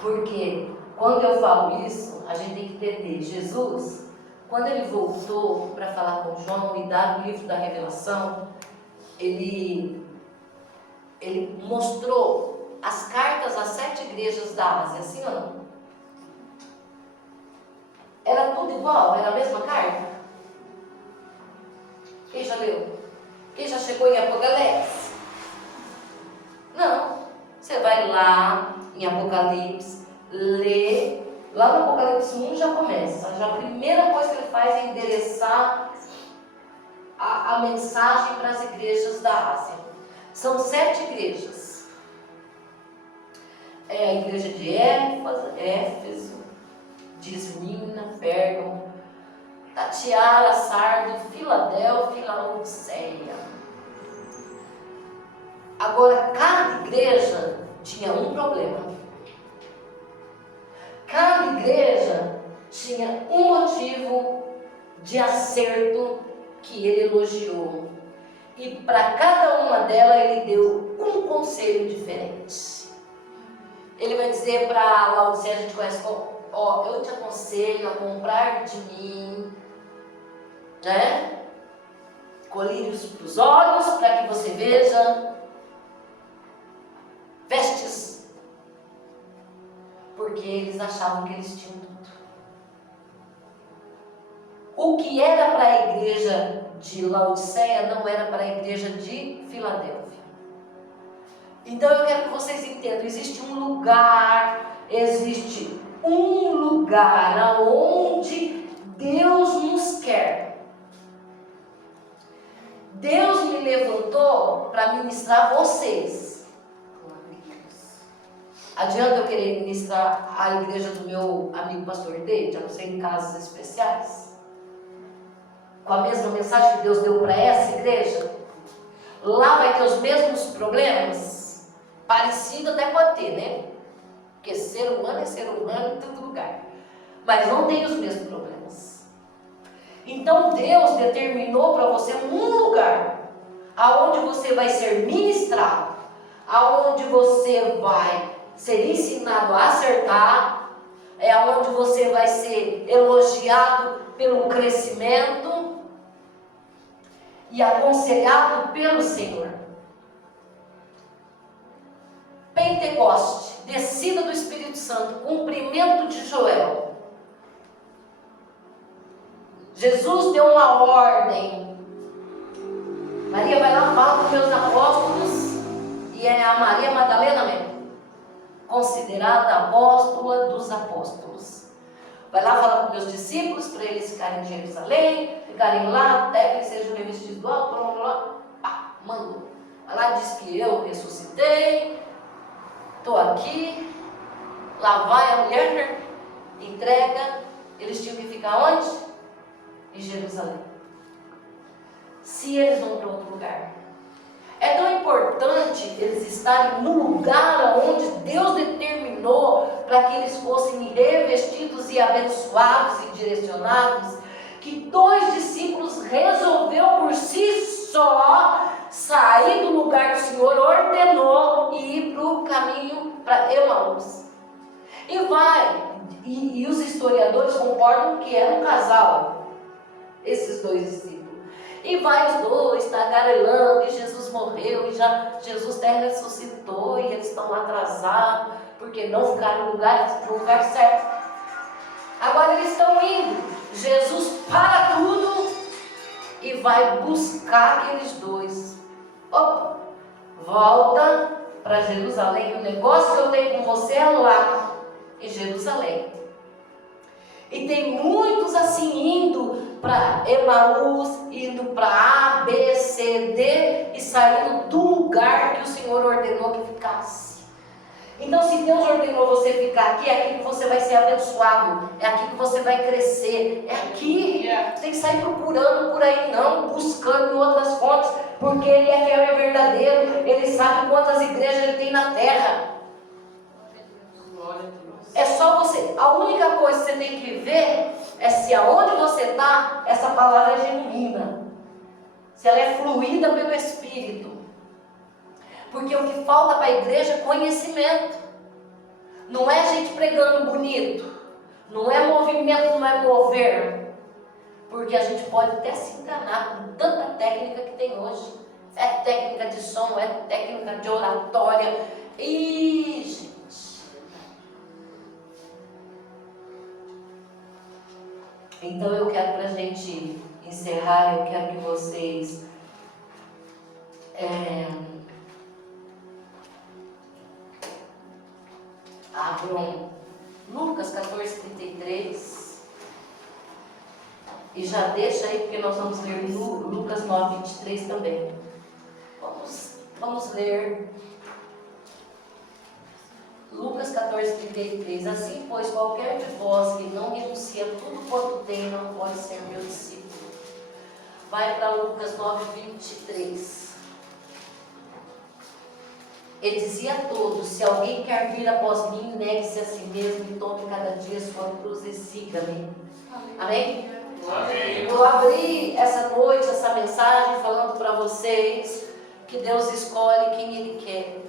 Porque quando eu falo isso, a gente tem que entender. Jesus, quando Ele voltou para falar com João e dar o livro da revelação, Ele mostrou as cartas às 7 igrejas da Ásia, assim ou não? Era tudo igual? Era a mesma carta? Quem já leu? Quem já chegou em Apocalipse? Não. Você vai lá em Apocalipse, lê. Lá no Apocalipse 1 já começa. Já a primeira coisa que ele faz é endereçar a mensagem para as igrejas da Ásia. São 7 igrejas. É a igreja de Éfeso, de Esmirna, Pérgamo, Tiatira, Sardo, Filadélfia e Laodiceia. Agora, cada igreja tinha um problema. Cada igreja tinha um motivo de acerto que ele elogiou. E para cada uma delas ele deu um conselho diferente. Ele vai dizer para Laodiceia, a gente conhece como, eu te aconselho a comprar de mim, colírios para os olhos, para que você veja, vestes, porque eles achavam que eles tinham tudo. O que era para a igreja de Laodiceia não era para a igreja de Filadélfia. Então eu quero que vocês entendam, existe um lugar aonde Deus nos quer. Deus me levantou para ministrar vocês. Adianta eu querer ministrar a igreja do meu amigo pastor David, a não ser em casos especiais? Com a mesma mensagem que Deus deu para essa igreja? Lá vai ter os mesmos problemas? Parecido até pode ter, né? Porque ser humano é ser humano em todo lugar. Mas não tem os mesmos problemas. Então Deus determinou para você um lugar aonde você vai ser ministrado, aonde você vai ser ensinado a acertar, é aonde você vai ser elogiado pelo crescimento e aconselhado pelo Senhor. Pentecoste, descida do Espírito Santo, cumprimento de Joel. Jesus deu uma ordem. Maria vai lá, fala com os meus apóstolos, e é a Maria Madalena mesmo, considerada apóstola dos apóstolos. Vai lá falar com meus discípulos para eles ficarem em Jerusalém, ficarem lá até que eles sejam revestidos do alto, blá, blá, blá. Pá, mandou. Vai lá, diz que eu ressuscitei, estou aqui. Lá vai a mulher, entrega. Eles tinham que ficar onde? Em Jerusalém. Se eles vão para outro lugar, é tão importante eles estarem no lugar onde Deus determinou para que eles fossem revestidos e abençoados e direcionados, que 2 discípulos resolveu por si só sair do lugar que o Senhor ordenou e ir para o caminho para Emaús. E os historiadores concordam que era um casal, esses dois discípulos. E vai os dois tagarelando, e Jesus morreu, e já Jesus até ressuscitou, e eles estão atrasados, porque não ficaram no lugar certo. Agora eles estão indo, Jesus para tudo e vai buscar aqueles dois. Opa, volta para Jerusalém, o negócio que eu tenho com você é lá em Jerusalém. E tem muitos assim indo para Emaús, indo para A, B, C, D e saindo do lugar que o Senhor ordenou que ficasse. Então, se Deus ordenou você ficar aqui, é aqui que você vai ser abençoado, é aqui que você vai crescer, é aqui. Você tem que sair procurando por aí, não buscando em outras fontes, porque Ele é fiel e verdadeiro, Ele sabe quantas igrejas Ele tem na terra. Glória a Deus. É só você, a única coisa que você tem que ver é se aonde você está, essa palavra é genuína, se ela é fluída pelo Espírito. Porque o que falta para a igreja é conhecimento. Não é gente pregando bonito, não é movimento, não é mover. Porque a gente pode até se enganar com tanta técnica que tem hoje. É técnica de som, é técnica de oratória. E gente, então eu quero, para a gente encerrar, eu quero que vocês abram Lucas 14:33 e já deixa aí, porque nós vamos ler Lucas 9:23 também. Vamos ler Lucas 14:33. Assim, pois, qualquer de vós que não renuncia tudo quanto tem, não pode ser meu discípulo. Vai para Lucas 9:23. Ele dizia a todos: se alguém quer vir após mim, negue-se a si mesmo e tome cada dia sua cruz e siga-me. Amém? Amém. Eu abri essa noite, essa mensagem, falando para vocês que Deus escolhe quem Ele quer.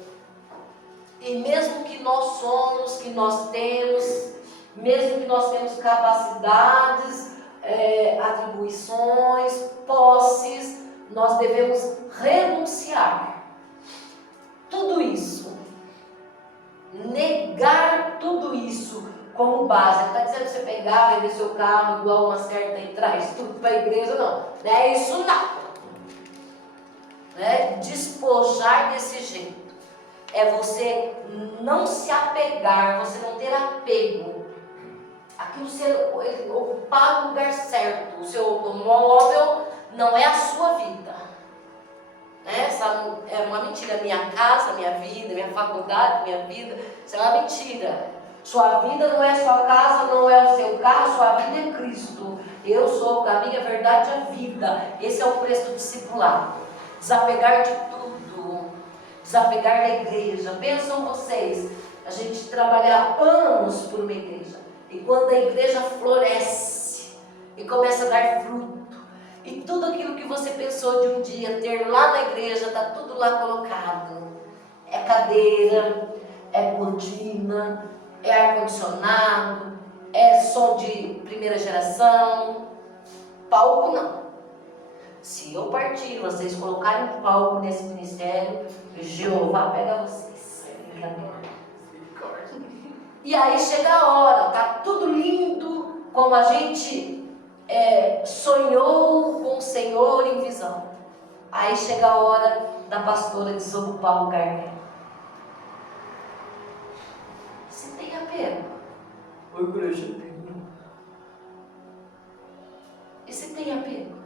E mesmo que nós somos, que nós temos, mesmo que nós temos capacidades, atribuições, posses, nós devemos renunciar tudo isso, negar tudo isso como base. Está dizendo que você pegar, vender seu carro igual uma certa e traz tudo para a igreja, não. Não é isso não. Despojar desse jeito é você não se apegar, você não ter apego. Aquilo você ocupar o lugar certo. O seu automóvel não é a sua vida. Essa é uma mentira. Minha casa, minha vida, minha faculdade, minha vida, isso é uma mentira. Sua vida não é sua casa, não é o seu carro, sua vida é Cristo. Eu sou o caminho, a verdade e a vida. Esse é o preço do discipulado. Desapegar de tudo, desapegar da igreja. Pensam vocês, a gente trabalha anos por uma igreja, e quando a igreja floresce e começa a dar fruto, e tudo aquilo que você pensou de um dia ter lá na igreja, está tudo lá colocado. É cadeira, é cortina, é ar-condicionado, é som de primeira geração. Palco não. Se eu partir, vocês colocarem um palco nesse ministério, Jeová pega vocês. E aí chega a hora, tá tudo lindo, como a gente sonhou com o Senhor em visão. Aí chega a hora da pastora desocupar o lugar dela. Você tem apego? O igreja tem. E você tem apego?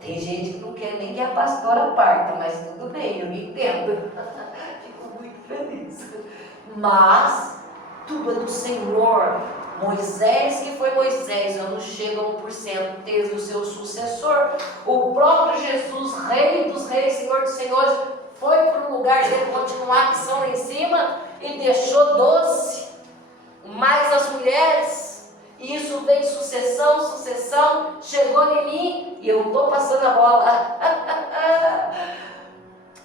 Tem gente que não quer nem que a pastora parta, mas tudo bem, eu me entendo. Fico muito feliz. Mas tudo é do Senhor. Moisés, que foi Moisés, eu não chego a 1%, teve o seu sucessor. O próprio Jesus, Rei dos Reis, Senhor dos Senhores, foi para o lugar dele continuar a missão lá em cima e deixou 12, mais as mulheres. E isso veio sucessão, chegou em mim e eu estou passando a bola.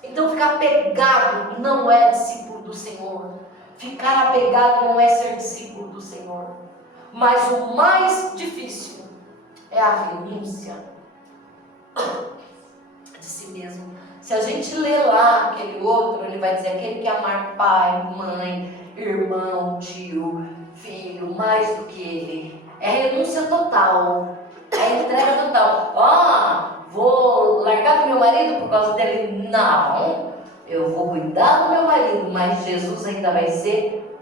Então ficar pegado não é discípulo do do Senhor. Ficar apegado não é ser discípulo do Senhor. Mas o mais difícil é a renúncia de si mesmo. Se a gente ler lá aquele outro, ele vai dizer aquele que amar pai, mãe, irmão, tio, filho, mais do que ele. É renúncia total. É entrega total. Vou largar do meu marido por causa dele? Não. Eu vou cuidar do meu marido, mas Jesus ainda vai ser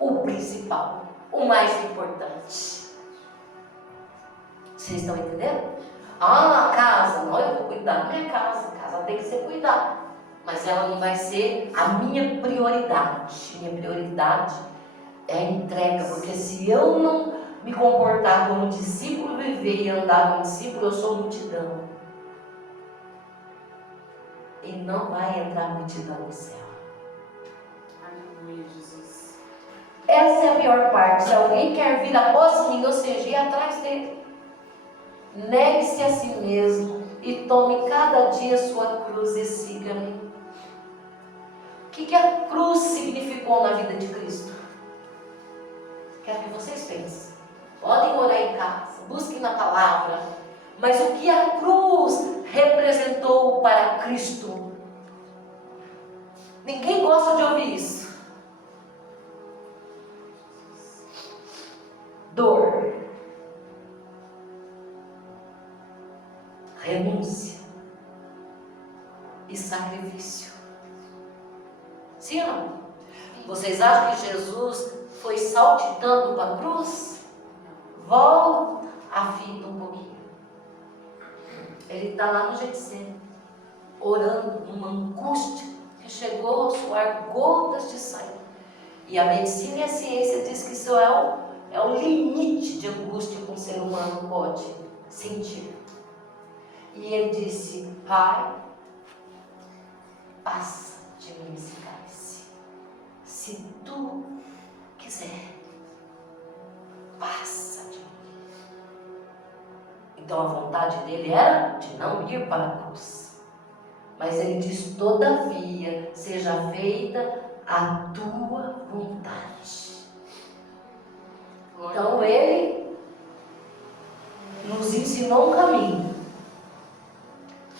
o principal, o mais importante. Vocês estão entendendo? A casa, não, eu vou cuidar da minha casa. A casa tem que ser cuidada, mas ela não vai ser a minha prioridade. Minha prioridade é a entrega, porque se eu não me comportar como discípulo, viver e andar como discípulo, eu sou multidão. E não vai entrar multidão no céu. Aleluia, Jesus. Essa é a pior parte. Se alguém quer vir após mim, ou seja, ir atrás dele, negue-se a si mesmo e tome cada dia sua cruz e siga-me. O que a cruz significou na vida de Cristo? Quero que vocês pensem. Podem orar em casa, busquem na palavra. Mas o que a cruz representou para Cristo? Ninguém gosta de ouvir isso. Dor, renúncia e sacrifício. Sim ou não? Vocês acham que Jesus foi saltitando para a cruz? Volta a fita um pouquinho. Ele está lá no Getsemane, orando numa angústia que chegou a suar gotas de sangue. E a medicina e a ciência diz que isso é o limite de angústia que um ser humano pode sentir. E ele disse: Pai, passa de mim esse cálice. Se tu quiser, passa de mim. Então a vontade dele era de não ir para a cruz. Mas ele diz: todavia, seja feita a tua vontade. Então ele nos ensinou um caminho.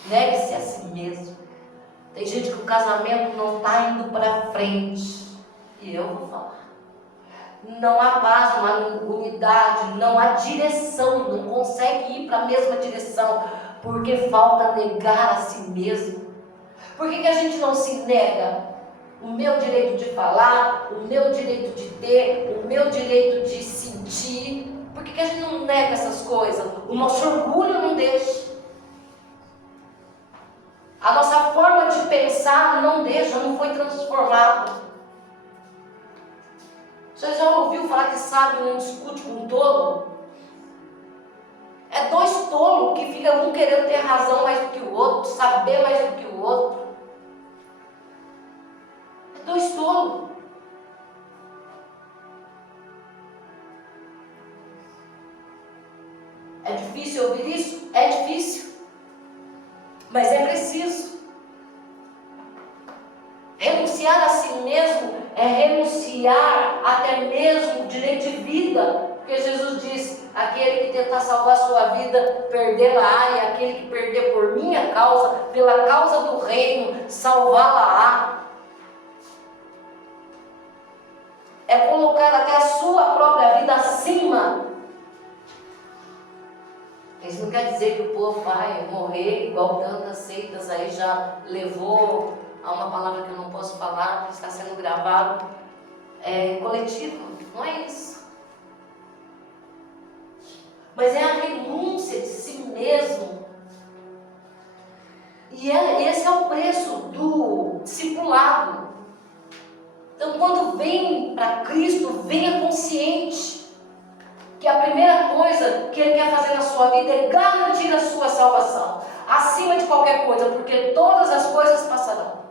Negue-se a si mesmo. Tem gente que o casamento não está indo para frente. E eu vou falar. Não há paz, não há unidade, não há direção. Não consegue ir para a mesma direção. Porque falta negar a si mesmo. Por que a gente não se nega? O meu direito de falar, o meu direito de ter, o meu direito de sentir. Por que a gente não nega essas coisas? O nosso orgulho não deixa. A nossa forma de pensar não deixa, não foi transformada. Você já ouviu falar que sábio não discute com um tolo? É dois tolos que ficam um querendo ter razão mais do que o outro, saber mais do que o outro. É dois tolos. É difícil ouvir isso? É difícil. Mas é preciso. Renunciar a si mesmo é renunciar até mesmo o direito de vida. Porque Jesus diz: aquele que tentar salvar a sua vida, perdê-la-á, e aquele que perder por minha causa, pela causa do reino, salvá-la-á. É colocar até a sua própria vida acima. Isso não quer dizer que o povo vai morrer igual tantas seitas aí já levou a uma palavra que eu não posso falar, que está sendo gravado, coletivo. Não é isso. Mas é a renúncia de si mesmo. E esse é o preço do discipulado. Então, quando vem para Cristo, venha consciente que a primeira coisa que Ele quer fazer na sua vida é garantir a sua salvação, acima de qualquer coisa, porque todas as coisas passarão.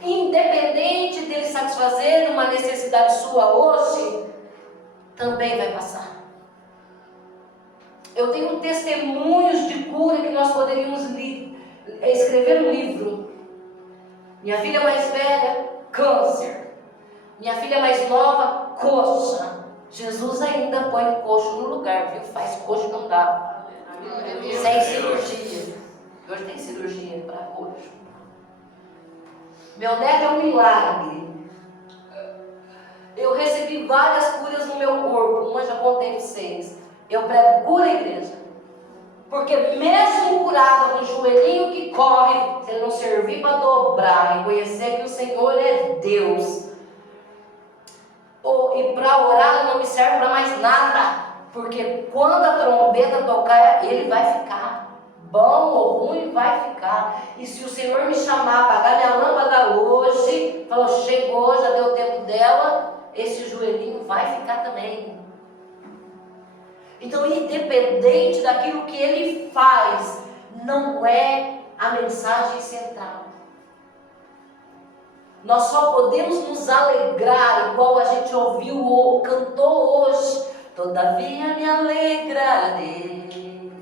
Independente dele satisfazer uma necessidade sua hoje, também vai passar. Eu tenho testemunhos de cura que nós poderíamos escrever um livro. Minha filha mais velha, câncer. Minha filha mais nova, coxa. Jesus ainda põe coxo no lugar, viu? Faz coxo não dá. Sem cirurgia. Hoje tem cirurgia para coxo. Meu neto é um milagre. Eu recebi várias curas no meu corpo. Uma já contei para vocês. Eu prego cura a igreja. Porque mesmo curada com o joelhinho que corre, se ele não servir para dobrar e conhecer que o Senhor é Deus, e para orar não me serve para mais nada. Porque quando a trombeta tocar, ele vai ficar. Bom ou ruim, vai ficar. E se o Senhor me chamar, apagar minha lâmpada hoje, falou, chegou, já deu tempo dela, esse joelhinho vai ficar também. Então, independente daquilo que ele faz, não é a mensagem central. Nós só podemos nos alegrar, igual a gente ouviu ou cantou hoje. Todavia me alegrarei.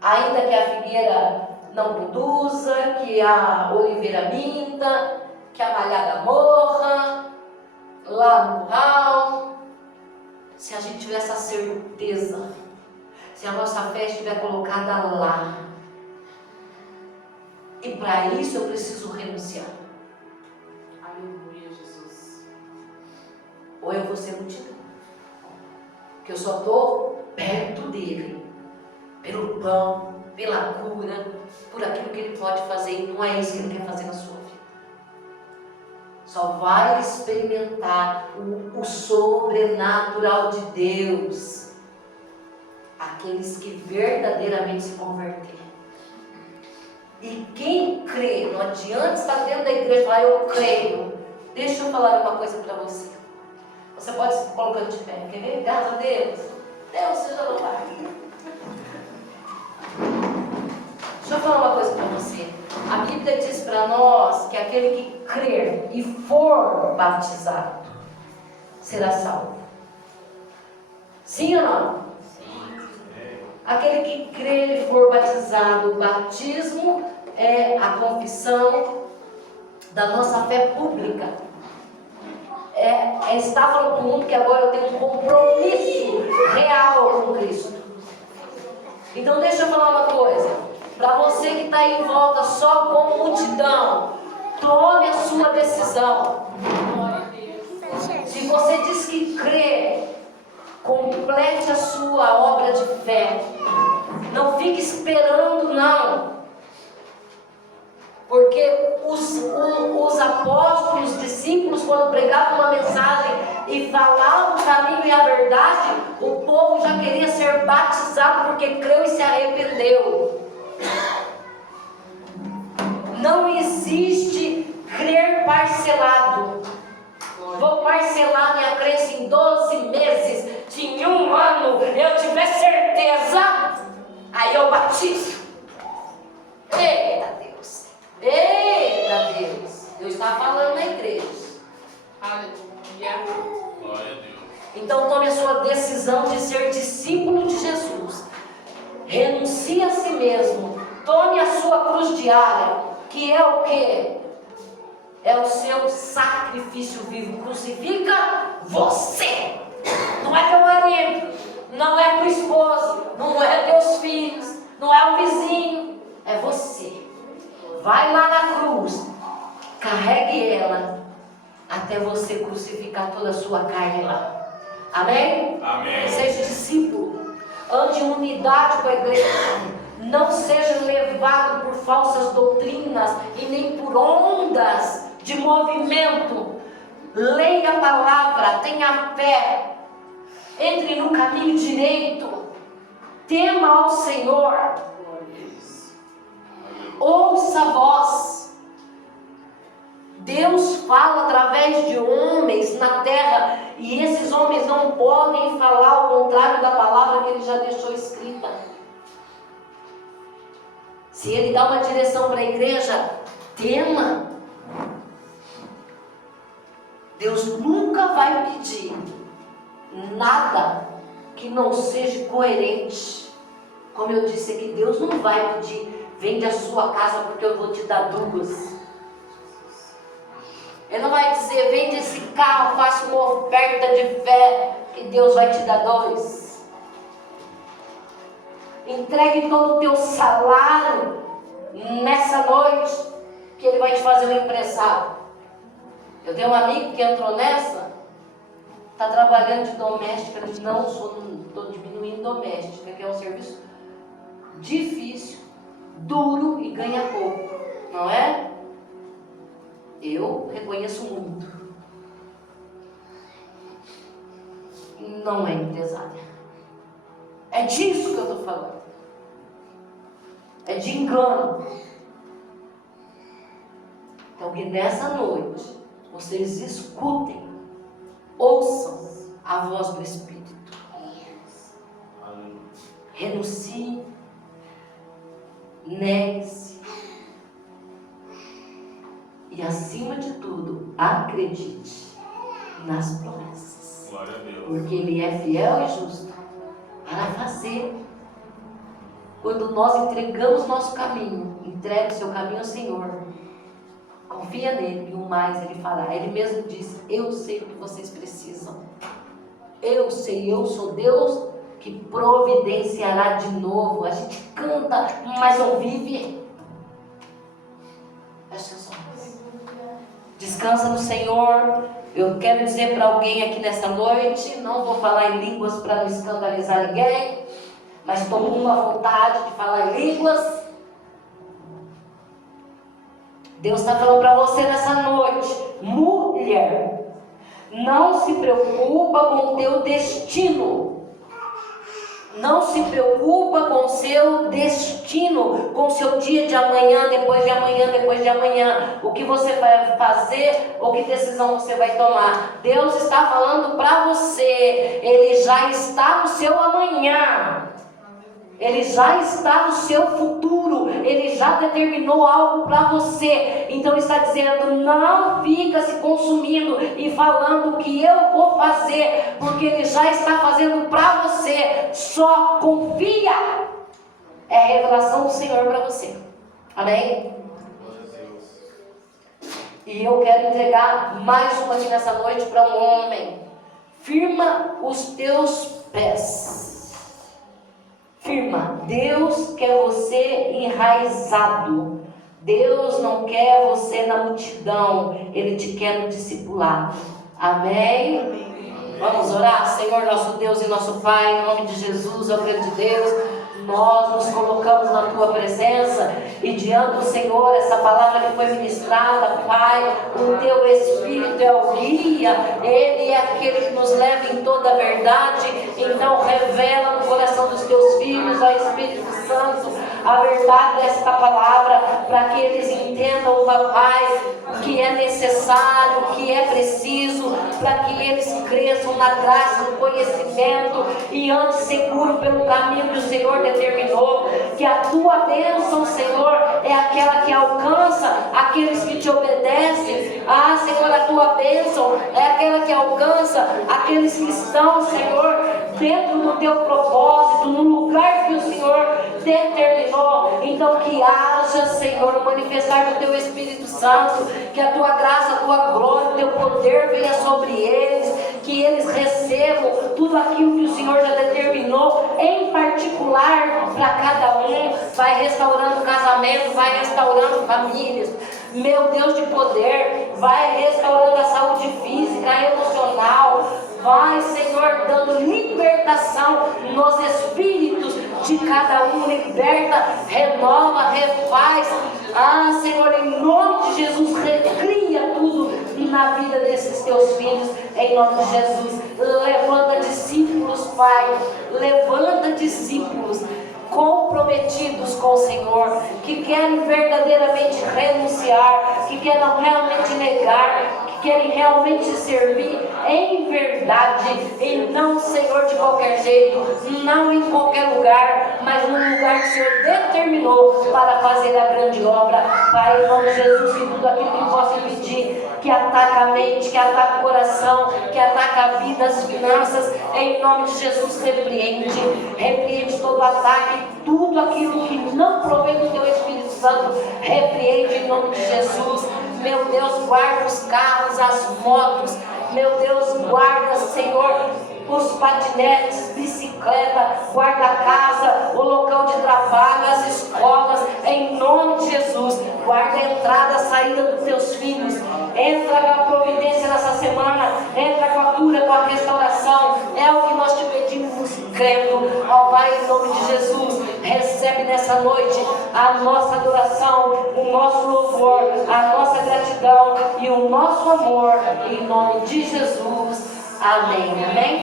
Ainda que a figueira não produza, que a oliveira minta, que a malhada morra, lá no curral. Se a gente tiver essa certeza, se a nossa fé estiver colocada lá, e para isso eu preciso renunciar. Aleluia, Jesus. Ou eu vou ser multidão, que eu só estou perto dele, pelo pão, pela cura, por aquilo que ele pode fazer, e não é isso que ele quer fazer na sua vida. Só vai experimentar o sobrenatural de Deus aqueles que verdadeiramente se converterem. E quem crê, não adianta estar dentro da igreja e falar, eu creio. Deixa eu falar uma coisa para você. Você pode se colocando de pé, quer ver? Graças a Deus. Deus seja louvado. Deixa eu falar uma coisa para você. A Bíblia diz para nós que aquele que crer e for batizado será salvo. Sim ou não? Aquele que crer e for batizado, o batismo é a confissão da nossa fé pública. É estar falando para o mundo que agora eu tenho um compromisso real com Cristo. Então deixa eu falar uma coisa. Para você que está aí em volta só com multidão, tome a sua decisão. Se você diz que crê, complete a sua obra de fé. Não fique esperando, não. Porque os apóstolos, os discípulos, quando pregavam uma mensagem e falavam o caminho e a verdade, o povo já queria ser batizado porque creu e se arrependeu. Não existe crer parcelado. Vou parcelar minha crença em 12 meses. Se em um ano eu tiver certeza, aí eu batizo. Eita Deus! Eita Deus! Deus está falando na igreja. Aleluia. Glória a Deus. Então tome a sua decisão de ser discípulo de Jesus. Renuncie a si mesmo. Tome a sua cruz diária, que é o quê? É o seu sacrifício vivo. Crucifica você. Não é teu marido, não é tua esposa, não é teus filhos, não é o vizinho, é você. Vai lá na cruz, carregue ela até você crucificar toda a sua carne lá. Amém? Amém. Seja discípulo, ande em unidade com a igreja. Não seja levado por falsas doutrinas e nem por ondas de movimento. Leia a palavra, tenha fé, entre no caminho direito, tema ao Senhor, ouça a voz. Deus fala através de homens na terra, e esses homens não podem falar ao contrário da palavra que Ele já deixou escrita. Se Ele dá uma direção para a igreja, tema. Deus nunca vai pedir nada que não seja coerente. Como eu disse aqui, Deus não vai pedir, vende a sua casa porque eu vou te dar duas. Ele não vai dizer, vende esse carro, faça uma oferta de fé e Deus vai te dar 2. Entregue todo o teu salário nessa noite, que Ele vai te fazer um empresário. Eu tenho um amigo que entrou nessa, está trabalhando de doméstica, não estou diminuindo doméstica, que é um serviço difícil, duro e ganha pouco, não é? Eu reconheço muito. Não é empresária. É disso que eu estou falando. É de engano. Então que nessa noite vocês escutem, ouçam a voz do Espírito. Renuncie, negue-se e, acima de tudo, acredite nas promessas. Glória a Deus. Porque Ele é fiel e justo para fazer. Quando nós entregamos nosso caminho, entregue o seu caminho ao Senhor, confia nele e o mais Ele fará. Ele mesmo disse, eu sei o que vocês precisam. Eu sei, eu sou Deus que providenciará de novo. A gente canta, mas não vive. Feche seus olhos. Descansa no Senhor. Eu quero dizer para alguém aqui nessa noite, não vou falar em línguas para não escandalizar ninguém, mas estou com uma vontade de falar em línguas. Deus está falando para você nessa noite, mulher, não se preocupa com o teu destino. Não se preocupa com o seu destino, com o seu dia de amanhã, depois de amanhã, depois de amanhã. O que você vai fazer ou que decisão você vai tomar. Deus está falando para você. Ele já está no seu amanhã. Ele já está no seu futuro. Ele já determinou algo para você. Então Ele está dizendo, não fica se consumindo e falando o que eu vou fazer, porque Ele já está fazendo para você. Só confia. É a revelação do Senhor para você. Amém? E eu quero entregar mais uma aqui nessa noite para um homem. Firma os teus pés. Firma. Deus quer você enraizado. Deus não quer você na multidão. Ele te quer no discipulado. Amém? Amém. Vamos orar? Senhor nosso Deus e nosso Pai, em nome de Jesus, ó grande Deus, nós nos colocamos na Tua presença e diante do Senhor, essa palavra que foi ministrada, Pai, o Teu Espírito é o guia, Ele é aquele que nos leva em toda a verdade. Então revela no coração dos Teus filhos, ó Espírito Santo, a verdade desta palavra, para que eles entendam, Pai, o que é necessário, o que é preciso, para que eles cresçam na graça, no conhecimento e andem seguro pelo caminho que o Senhor determinou. Que a Tua bênção, Senhor, é aquela que alcança aqueles que Te obedecem. Ah, Senhor, a Tua bênção é aquela que alcança aqueles que estão, Senhor, dentro do Teu propósito, no lugar que o Senhor determinou. Então que haja, Senhor, o manifestar do Teu Espírito Santo, que a Tua graça, a Tua glória, o Teu poder venha sobre eles, que eles recebam tudo aquilo que o Senhor já determinou, em particular para cada um. Vai restaurando o casamento, vai restaurando famílias, meu Deus de poder, vai restaurando a saúde física, emocional, vai, Senhor, dando libertação nos espíritos de cada um. Liberta, renova, refaz. Ah, Senhor, em nome de Jesus, recria tudo na vida desses Teus filhos, em nome de Jesus. Levanta discípulos, Pai, levanta discípulos comprometidos com o Senhor, que querem verdadeiramente renunciar, que querem realmente negar, que querem realmente servir em verdade, e não, Senhor, de qualquer jeito, não em qualquer lugar, mas no lugar que o Senhor determinou para fazer a grande obra. Pai, em nome de Jesus, que tudo aquilo que possa impedir, que ataca a mente, que ataca o coração, que ataca a vida, as finanças, em nome de Jesus, repreende todo ataque, tudo aquilo que não provém do Teu Espírito Santo, repreende em nome de Jesus. Meu Deus, guarda os carros, as motos. Meu Deus, guarda, Senhor, os patinetes, bicicleta, guarda a casa, o local de trabalho, as escolas, em nome de Jesus. Guarda a entrada, a saída dos teus filhos. Entra com a providência nessa semana, entra com a cura, com a restauração. É o que nós te pedimos, crendo. Ó Pai, em nome de Jesus, recebe nessa noite a nossa adoração, o nosso louvor, a nossa gratidão e o nosso amor, em nome de Jesus. Amém. Amém.